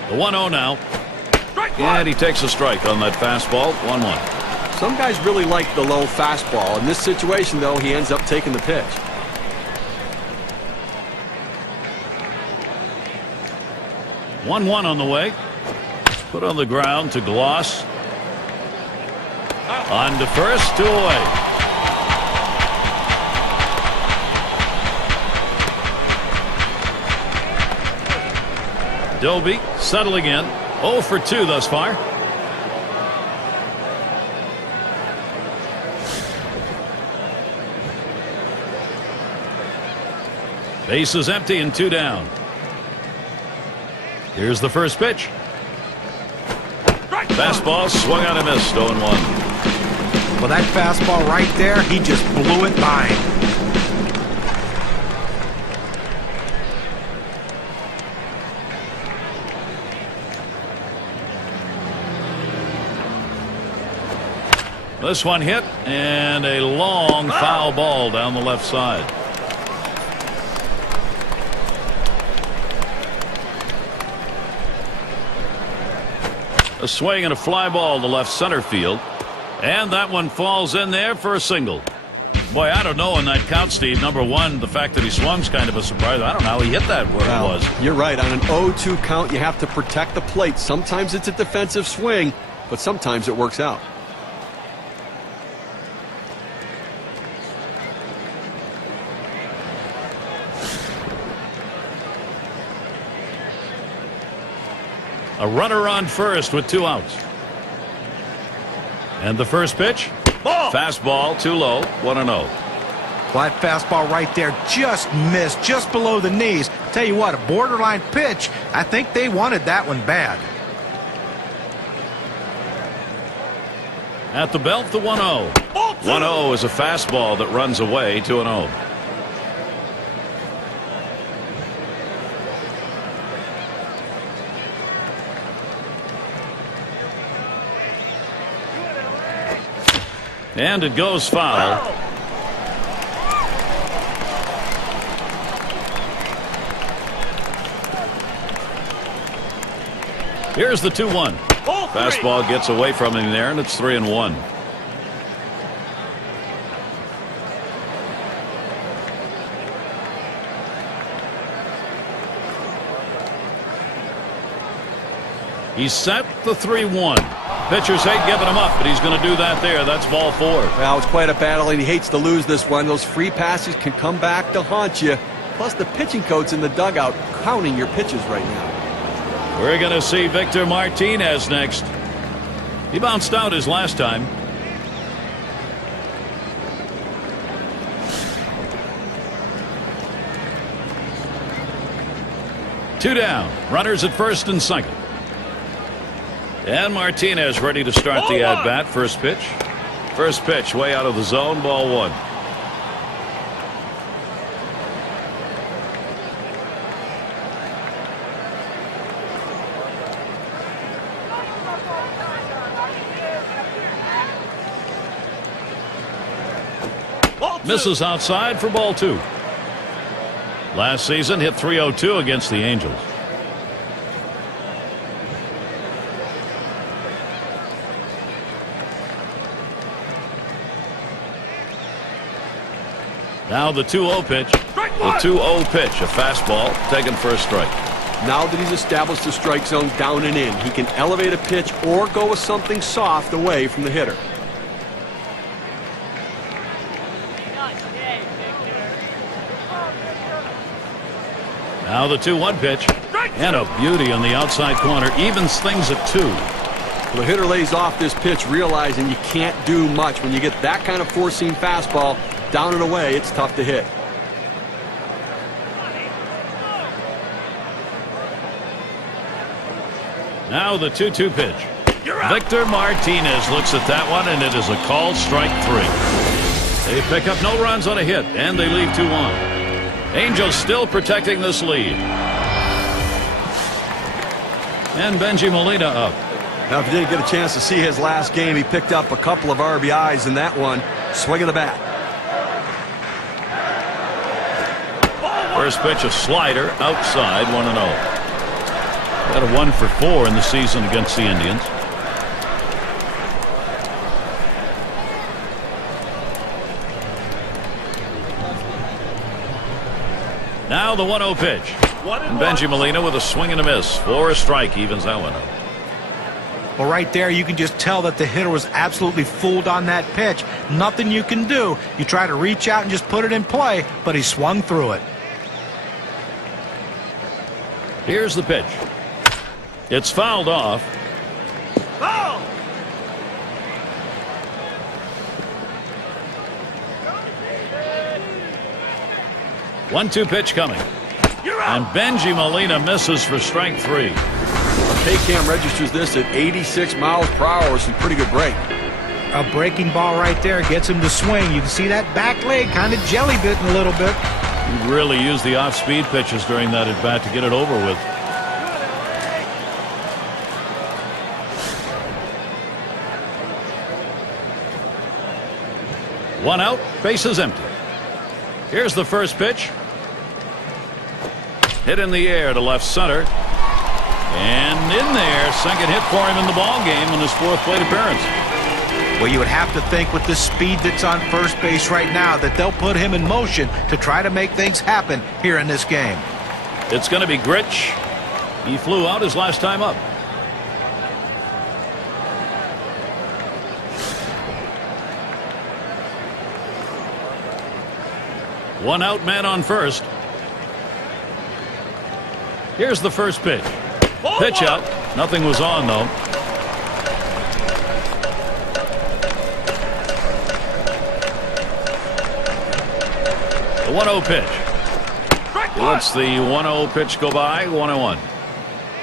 The 1-0 now. And he takes a strike on that fastball. 1-1. Some guys really like the low fastball. In this situation, though, he ends up taking the pitch. One on the way. Put on the ground to Gloss. On to first, two away. Doby settling in. 0 for 2 thus far. Base is empty and 2 down. Here's the first pitch. Fastball swung on and missed. 0-1. Well, that fastball right there, he just blew it by him. This one hit, and a long foul ball down the left side. A swing and a fly ball to left center field. And that one falls in there for a single. Boy, I don't know on that count, Steve. Number one, the fact that he swung's kind of a surprise. I don't know how he hit that where it was. You're right. On an 0-2 count, you have to protect the plate. Sometimes it's a defensive swing, but sometimes it works out. A runner on first with 2 outs. And the first pitch. Fastball too low. 1-0. Well, that fastball right there just missed, just below the knees. Tell you what, a borderline pitch. I think they wanted that one bad. At the belt, the 1-0. 1-0 is a fastball that runs away to an 0. And it goes foul. Here's the 2-1. Fastball gets away from him there, and it's 3-1. He's set the 3-1. Pitchers hate giving him up, but he's going to do that there. That's ball 4. Well, it's quite a battle, and he hates to lose this one. Those free passes can come back to haunt you. Plus, the pitching coach in the dugout counting your pitches right now. We're going to see Victor Martinez next. He bounced out his last time. Two down. Runners at first and second. And Martinez ready to start the at-bat. First pitch. First pitch way out of the zone. Ball 1. Misses outside for ball 2. Last season hit .302 against the Angels. Now the 2-0 pitch. The 2-0 pitch, a fastball taken for a strike. Now that he's established the strike zone down and in, he can elevate a pitch or go with something soft away from the hitter. Now the 2-1 pitch. And a beauty on the outside corner. Evens things at 2. Well, the hitter lays off this pitch, realizing you can't do much. When you get that kind of four-seam fastball down and away, it's tough to hit. Now the 2-2 pitch. Victor Martinez looks at that one, and it is a called strike 3. They pick up no runs on a hit, and they leave 2 on. Angels still protecting this lead. And Benji Molina up. Now, if you didn't get a chance to see his last game, he picked up a couple of RBIs in that one. Swing of the bat. First pitch, a slider outside, 1-0. Got a 1 for 4 in the season against the Indians. Now the 1-0 pitch. And Benji Molina with a swing and a miss for a strike, evens that one up. Well, right there, you can just tell that the hitter was absolutely fooled on that pitch. Nothing you can do. You try to reach out and just put it in play, but he swung through it. Here's the pitch. It's fouled off. Foul! 1-2 pitch coming. And Benji Molina misses for strike 3. Paycam registers this at 86 miles per hour. Some pretty good break. A breaking ball right there gets him to swing. You can see that back leg kind of jelly bitten a little bit. He really used the off-speed pitches during that at-bat to get it over with. One out, bases empty. Here's the first pitch. Hit in the air to left center. And in there, second hit for him in the ball game in his 4th plate appearance. Well, you would have to think with the speed that's on first base right now that they'll put him in motion to try to make things happen here in this game. It's going to be Grich. He flew out his last time up. One out, man on first. Here's the first pitch. Pitch out. Nothing was on, though. The 1-0 pitch. He lets the 1-0 pitch go by. 1-1.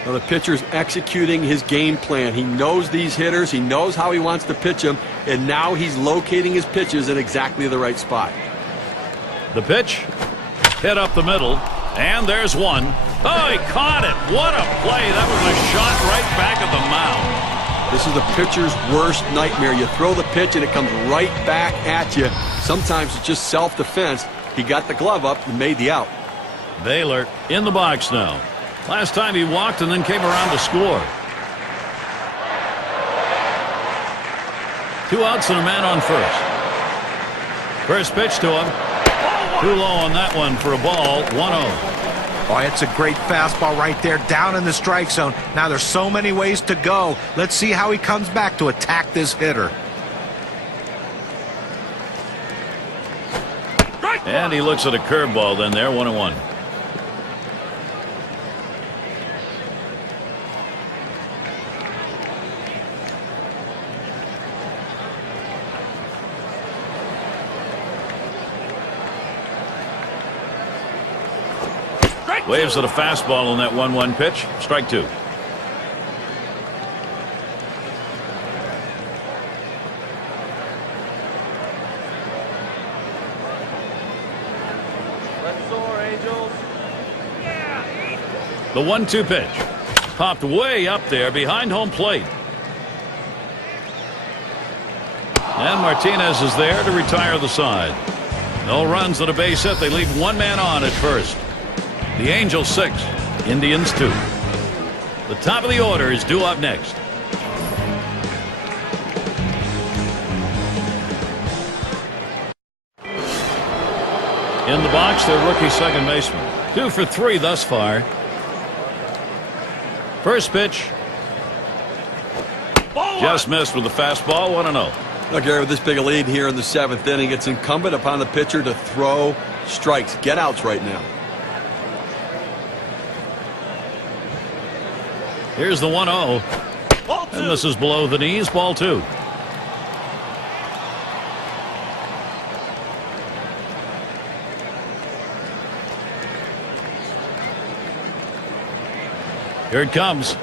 Well, the pitcher's executing his game plan. He knows these hitters. He knows how he wants to pitch them, and now he's locating his pitches in exactly the right spot. The pitch, hit up the middle, and there's one. Oh, he caught it. What a play. That was a shot right back at the mound. This is the pitcher's worst nightmare. You throw the pitch and it comes right back at you. Sometimes it's just self-defense. He got the glove up and made the out. Baylor in the box now. Last time he walked and then came around to score. 2 outs and a man on first. First pitch to him. Too low on that one for a ball. 1-0. Oh, it's a great fastball right there, down in the strike zone. Now there's so many ways to go. Let's see how he comes back to attack this hitter. And he looks at a curveball then there, 1-1. Waves at a fastball on that 1-1 pitch. Strike 2. Let's soar, Angels. The 1-2 pitch. Popped way up there behind home plate. And Martinez is there to retire the side. No runs and a base hit. They leave one man on at first. The Angels 6, Indians 2. The top of the order is due up next. In the box, their rookie second baseman. 2 for 3 thus far. First pitch. Just missed with the fastball, 1-0. Now, Gary, with this big a lead here in the 7th inning, it's incumbent upon the pitcher to throw strikes, get outs right now. Here's the 1-0. And this is below the knees, ball 2. Here it comes.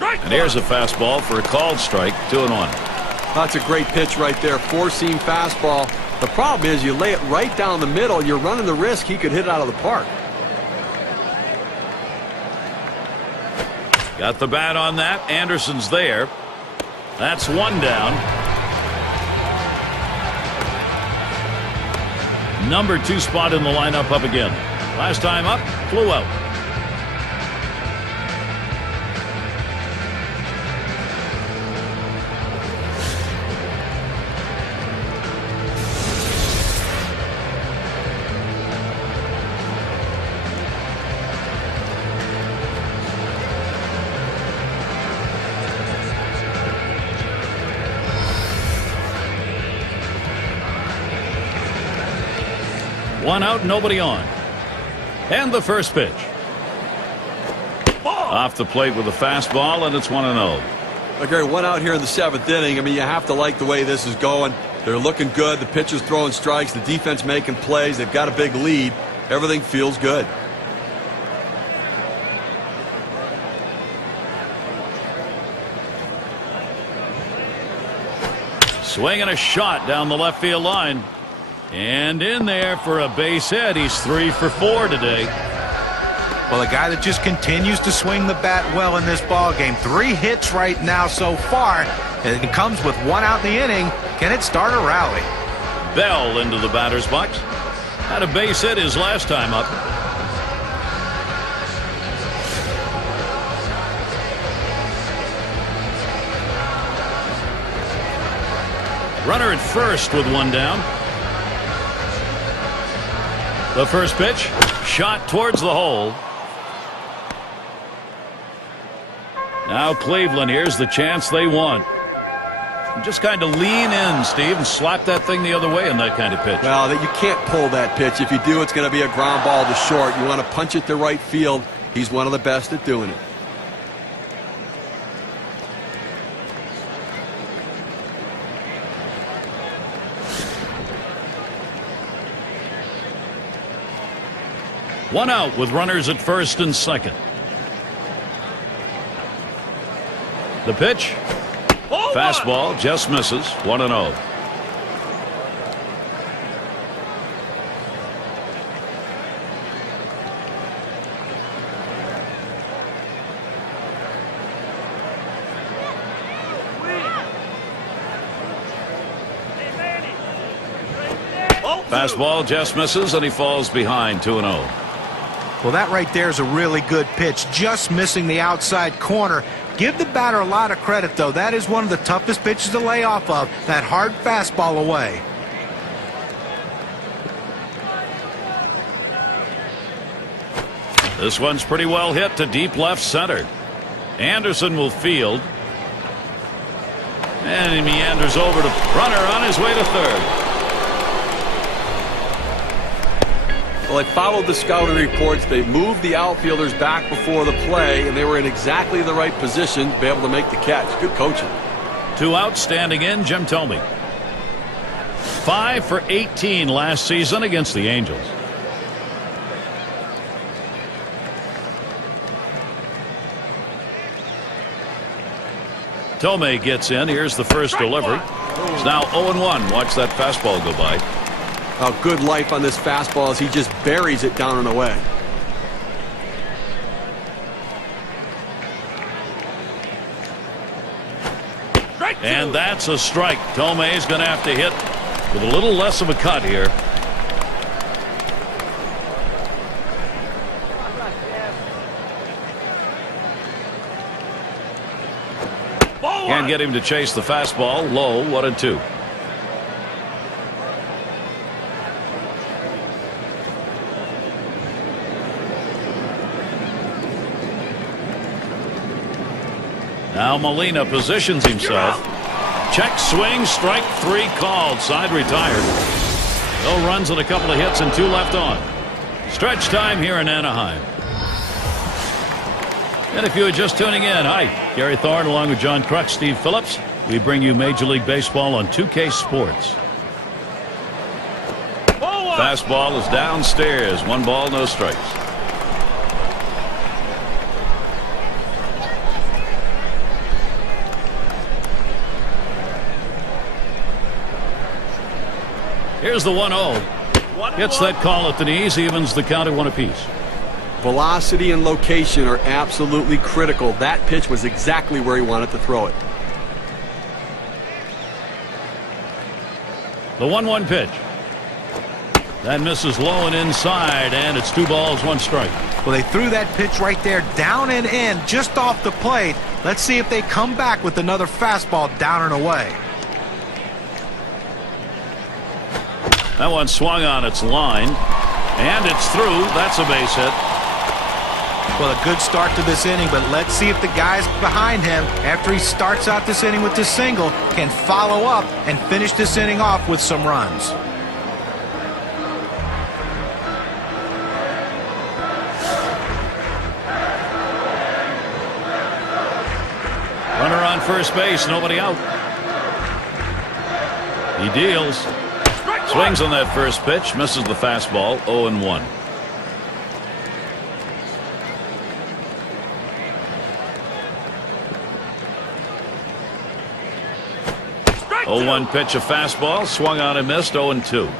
And here's a fastball for a called strike, 2-1. That's a great pitch right there. 4-seam fastball. The problem is you lay it right down the middle, you're running the risk he could hit it out of the park. Got the bat on that. Anderson's there. That's 1 down. Number 2 spot in the lineup up again. Last time up, flew out. One out, nobody on. And the first pitch. Off the plate with a fastball, and it's 1-0. Gary, 1 out here in the 7th inning. I mean, you have to like the way this is going. They're looking good. The pitcher's throwing strikes. The defense making plays. They've got a big lead. Everything feels good. Swinging a shot down the left field line. And in there for a base hit. He's 3 for 4 today. Well, a guy that just continues to swing the bat well in this ball game. 3 hits right now so far. And it comes with 1 out in the inning. Can it start a rally? Bell into the batter's box. Had a base hit his last time up. Runner at first with 1 down. The first pitch, shot towards the hole. Now Cleveland, here's the chance they want. Just kind of lean in, Steve, and slap that thing the other way in that kind of pitch. Well, you can't pull that pitch. If you do, it's going to be a ground ball to short. You want to punch it to right field. He's one of the best at doing it. One out with runners at first and second. The pitch. Fastball just misses. 1-0. Fastball just misses, and he falls behind. 2-0. Well, that right there is a really good pitch, just missing the outside corner. Give the batter a lot of credit, though. That is one of the toughest pitches to lay off of, that hard fastball away. This one's pretty well hit to deep left center. Anderson will field. And he meanders over to runner on his way to third. Well, they followed the scouting reports. They moved the outfielders back before the play, and they were in exactly the right position to be able to make the catch. Good coaching. 2 out, standing in, Jim Thome. 5 for 18 last season against the Angels. Thome gets in. Here's the first delivery. It's now 0-1. Watch that fastball go by. A good life on this fastball as he just buries it down and away. And that's a strike. Thome's going to have to hit with a little less of a cut here. Can't get him to chase the fastball. Low. 1-2. Now Molina positions himself. Check swing, strike 3 called. Side retired. No runs and a couple of hits and 2 left on. Stretch time here in Anaheim. And if you are just tuning in, hi, Gary Thorne along with John Crutch, Steve Phillips. We bring you Major League Baseball on 2K Sports. Fastball is downstairs. 1 ball, no strikes. Here's the 1-0. Gets that call at the knees, evens the count at 1 apiece. Velocity and location are absolutely critical. That pitch was exactly where he wanted to throw it. The 1-1 pitch. That misses low and inside, and it's 2 balls, 1 strike. Well, they threw that pitch right there down and in, just off the plate. Let's see if they come back with another fastball down and away. That one swung on its line, and it's through. That's a base hit. Well, a good start to this inning, but let's see if the guys behind him, after he starts out this inning with the single, can follow up and finish this inning off with some runs. Runner on first base, nobody out. He deals. Swings on that first pitch, misses the fastball. 0-1. Oh, 1 pitch, a fastball, swung on and missed. 0-2.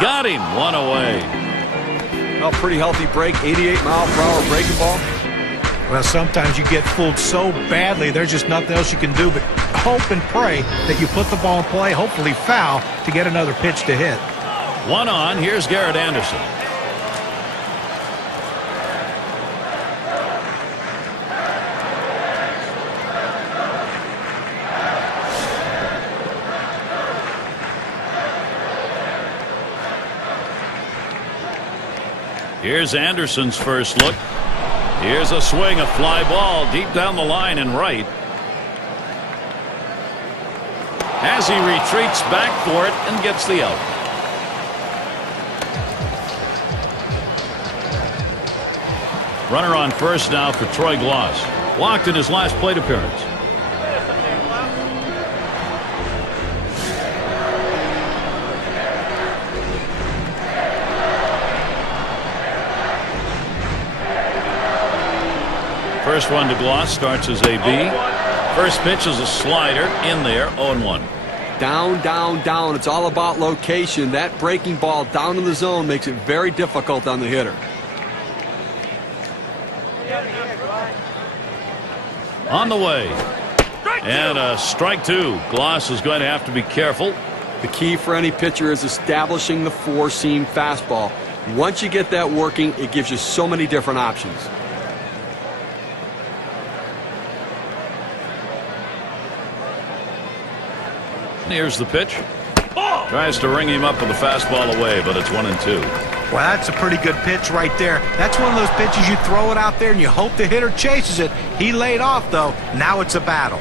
Got him. 1 away. Well, pretty healthy break. 88-mile-per-hour breaking ball. Well, sometimes you get fooled so badly, there's just nothing else you can do but hope and pray that you put the ball in play, hopefully foul, to get another pitch to hit. 1 on. Here's Garrett Anderson. Here's Anderson's first look. Here's a swing, a fly ball deep down the line and right. As he retreats back for it and gets the out. Runner on first now for Troy Gloss. Walked in his last plate appearance. First one to Gloss starts as a B. First pitch is a slider in there, 0-1. Down, down, down. It's all about location. That breaking ball down in the zone makes it very difficult on the hitter. On the way. And a strike two. Gloss is going to have to be careful. The key for any pitcher is establishing the four-seam fastball. Once you get that working, it gives you so many different options. Here's the pitch. Tries to ring him up with the fastball away, but it's 1-2. Well, that's a pretty good pitch right there. That's one of those pitches you throw it out there and you hope the hitter chases it. He laid off, though. Now it's a battle.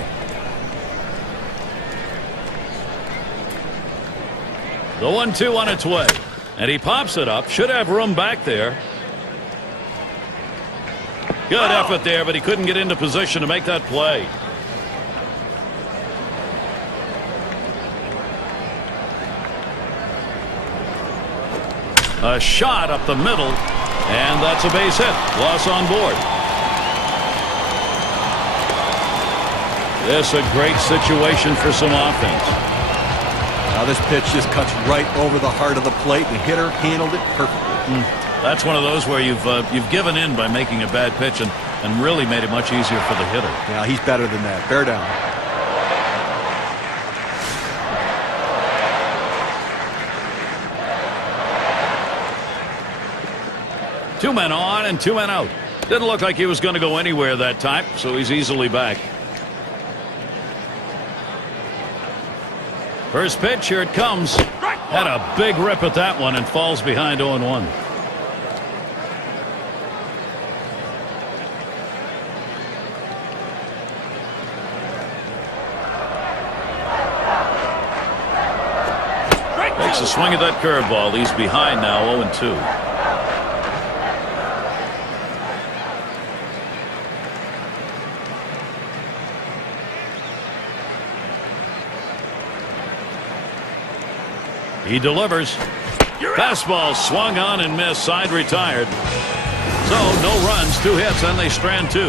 The 1-2 on its way. And he pops it up. Should have room back there. Good effort there, but he couldn't get into position to make that play. A shot up the middle, and that's a base hit. Loss on board. This a great situation for some offense. Now this pitch just cuts right over the heart of the plate. The hitter handled it perfectly. That's one of those where you've given in by making a bad pitch and really made it much easier for the hitter. Yeah, he's better than that. Bear down. Two men on and two men out. Didn't look like he was going to go anywhere that time, so he's easily back. First pitch, here it comes. Had a big rip at that one and falls behind 0-1. Takes a swing at that curveball. He's behind now, 0-2. He delivers. Fastball swung on and missed. Side retired. So no runs, 2 hits, and they strand 2.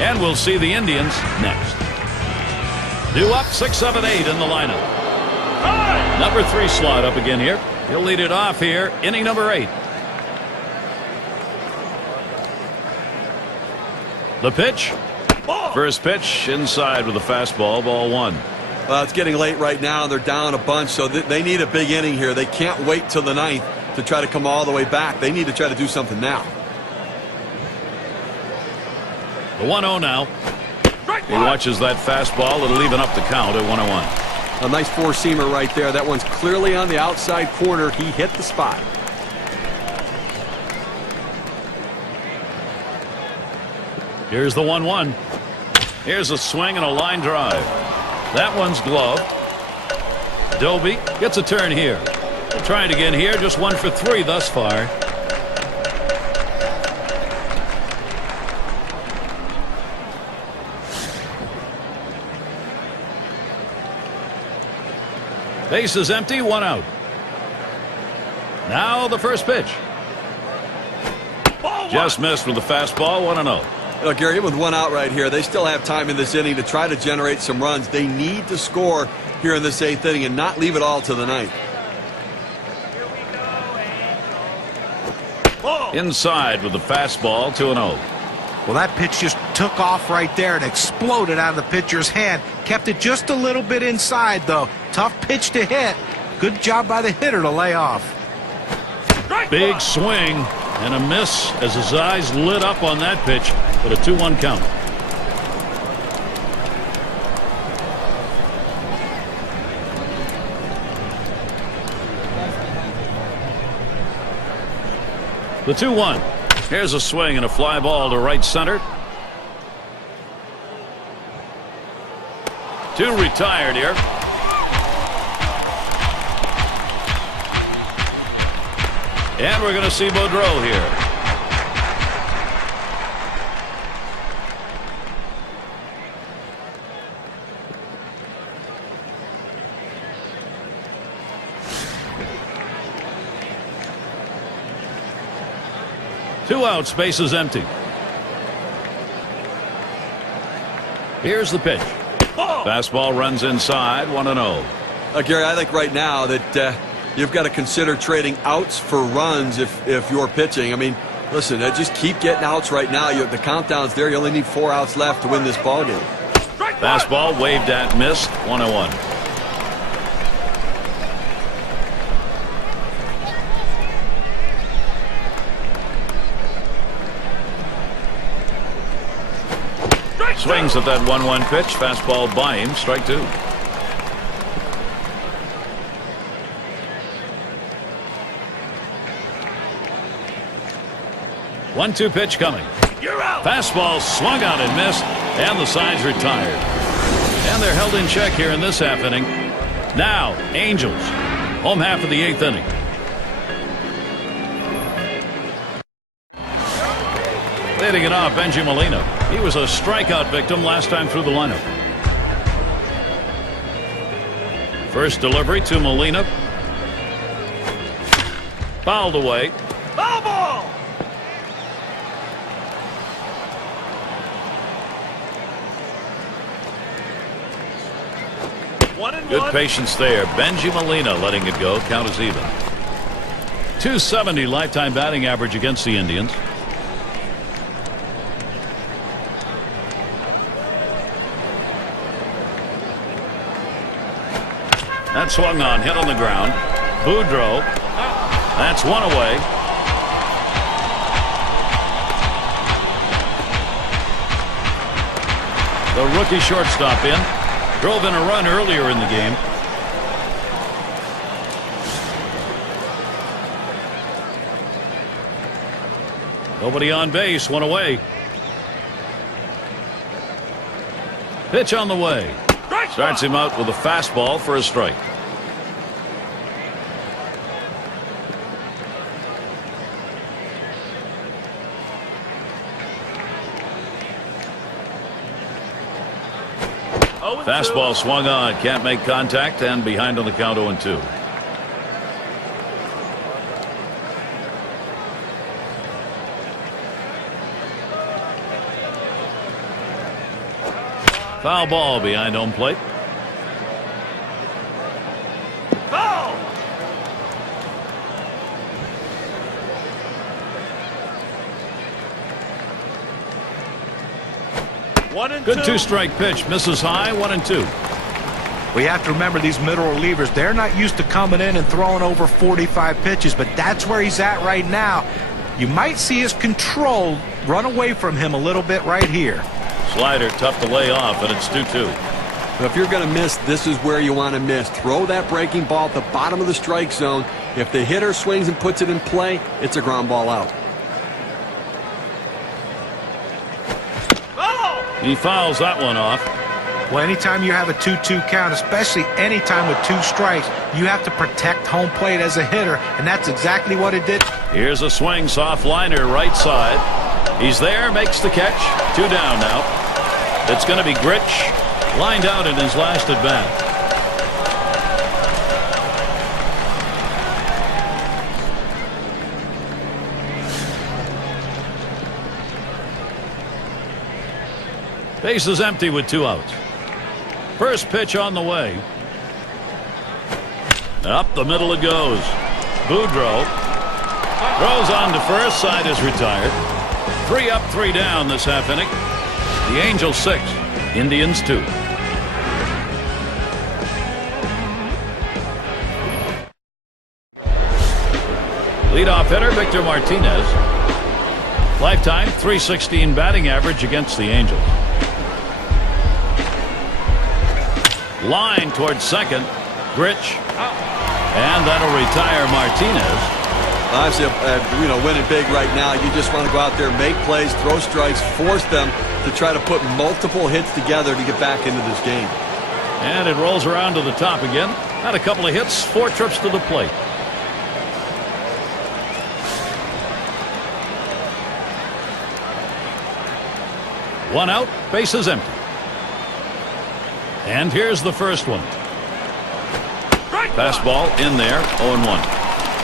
And we'll see the Indians next. Due up 6, 7, 8 in the lineup. Number 3 slot up again here. He'll lead it off here. Inning number 8. The pitch. First pitch inside with a fastball. Ball 1. Well, it's getting late right now. They're down a bunch, so they need a big inning here. They can't wait till the 9th to try to come all the way back. They need to try to do something now. The 1-0 now. He watches that fastball. It'll even up the count at 1-1. A nice four-seamer right there. That one's clearly on the outside corner. He hit the spot. Here's the 1-1. Here's a swing and a line drive. That one's gloved. Doby gets a turn here. We'll try it again here. Just 1 for 3 thus far. Base is empty, 1 out. Now the first pitch. Just missed with the fastball, 1-0. You know, Gary, with 1 out right here, they still have time in this inning to try to generate some runs. They need to score here in this 8th inning and not leave it all to the 9th. Inside with the fastball, 2-0. Well, that pitch just took off right there and exploded out of the pitcher's hand. Kept it just a little bit inside, though. Tough pitch to hit. Good job by the hitter to lay off. Big swing and a miss as his eyes lit up on that pitch, but a 2-1 count. The 2-1. Here's a swing and a fly ball to right center. 2 retired here. And we're going to see Boudreau here. Two outs, base is empty. Here's the pitch. Fastball runs inside, 1-0. Gary, I think right now that you've got to consider trading outs for runs if you're pitching. I mean, listen, just keep getting outs right now. The countdown's there. You only need 4 outs left to win this ball game. Fastball waved at, missed, 1-1. Swings at that 1-1 pitch. Fastball by him. Strike 2. One-two pitch coming. Fastball swung out and missed, and the side's retired. And they're held in check here in this half inning. Now, Angels, home half of the 8th inning. Leading it off, Benji Molina. He was a strikeout victim last time through the lineup. First delivery to Molina. Fouled away. Foul ball! Good patience there. Benji Molina letting it go. Count is even. .270 lifetime batting average against the Indians. That swung on, hit on the ground. Boudreau. That's one away. The rookie shortstop in. Drove in a run earlier in the game. Nobody on base, one away. Pitch on the way. Starts him out with a fastball for a strike. Fastball swung on, can't make contact, and behind on the count 0-2. Foul ball behind home plate. Foul! Good two-strike pitch. Misses high. 1-2. We have to remember these middle relievers, they're not used to coming in and throwing over 45 pitches, but that's where he's at right now. You might see his control run away from him a little bit right here. Slider tough to lay off, and it's 2-2. If you're going to miss, this is where you want to miss. Throw that breaking ball at the bottom of the strike zone. If the hitter swings and puts it in play, it's a ground ball out. He fouls that one off. Well, anytime you have a 2-2 count, especially anytime with 2 strikes, you have to protect home plate as a hitter, and that's exactly what it did. Here's a swing, soft liner, right side. He's there, makes the catch. 2 down now. It's going to be Grich, lined out in his last at bat. Base is empty with 2 outs. First pitch on the way. Up the middle it goes. Boudreau throws on to first. Side is retired. 3 up, 3 down this half inning. The Angels 6, Indians 2. Leadoff hitter Victor Martinez. Lifetime .316 batting average against the Angels. Line towards second. Grich. And that'll retire Martinez. Obviously, winning big right now, you just want to go out there, make plays, throw strikes, force them to try to put multiple hits together to get back into this game. And it rolls around to the top again. Had a couple of hits, 4 trips to the plate. One out, base is empty. And here's the first one. Fastball in there, 0-1.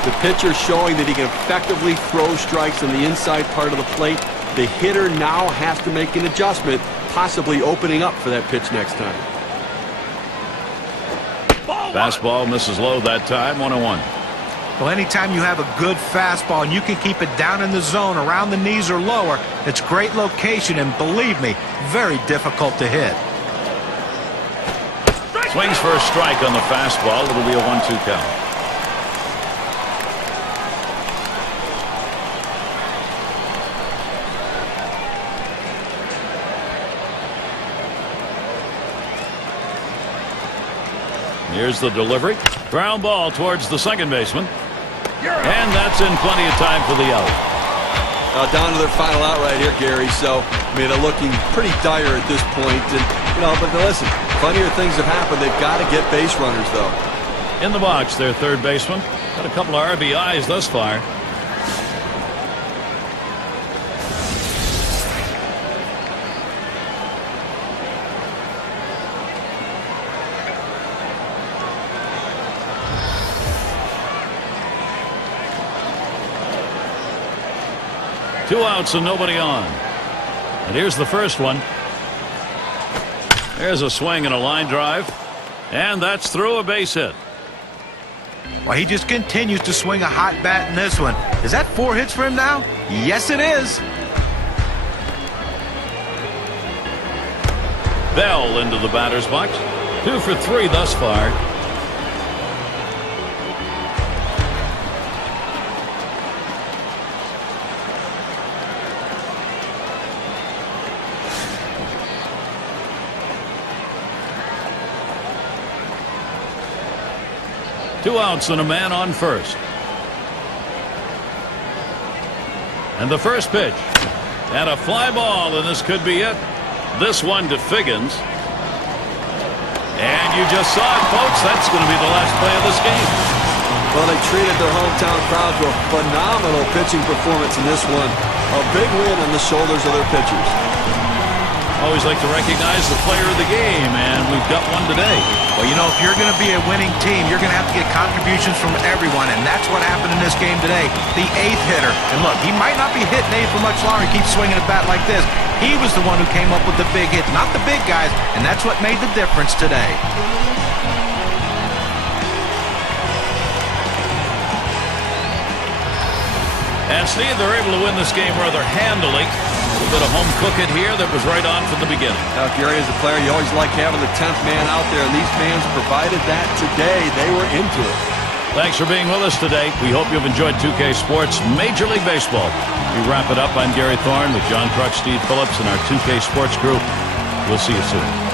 The pitcher showing that he can effectively throw strikes on the inside part of the plate. The hitter now has to make an adjustment, possibly opening up for that pitch next time. Fastball misses low that time, 1-1. Well, anytime you have a good fastball and you can keep it down in the zone around the knees or lower, it's great location and, believe me, very difficult to hit. Swings for a strike on the fastball. It'll be a 1-2 count. Here's the delivery. Ground ball towards the second baseman. And that's in plenty of time for the out. Down to their final out right here, Gary. So, I mean, they're looking pretty dire at this point. And, you know, but listen, funnier things have happened. They've got to get base runners, though. In the box, their third baseman. Got a couple of RBIs thus far. Two outs and nobody on. And here's the first one. There's a swing and a line drive. And that's through, a base hit. Well, he just continues to swing a hot bat in this one. Is that 4 hits for him now? Yes, it is. Bell into the batter's box. 2 for 3 thus far. Two outs and a man on first. And the first pitch. And a fly ball, and this could be it. This one to Figgins. And you just saw it, folks. That's going to be the last play of this game. Well, they treated their hometown crowd to a phenomenal pitching performance in this one. A big win on the shoulders of their pitchers. Always like to recognize the player of the game, and we've got one today. Well, you know, if you're going to be a winning team, you're going to have to get contributions from everyone, and that's what happened in this game today. The 8th hitter. And look, he might not be hitting 8 for much longer. He keeps swinging a bat like this. He was the one who came up with the big hits, not the big guys, and that's what made the difference today. And Steve, they're able to win this game rather handily. A little bit of home cooking here that was right on from the beginning. Now, Gary, as a player, you always like having the 10th man out there, and these fans provided that today. They were into it. Thanks for being with us today. We hope you've enjoyed 2K Sports Major League Baseball. We wrap it up. I'm Gary Thorne with John Kruk, Steve Phillips, and our 2K Sports crew. We'll see you soon.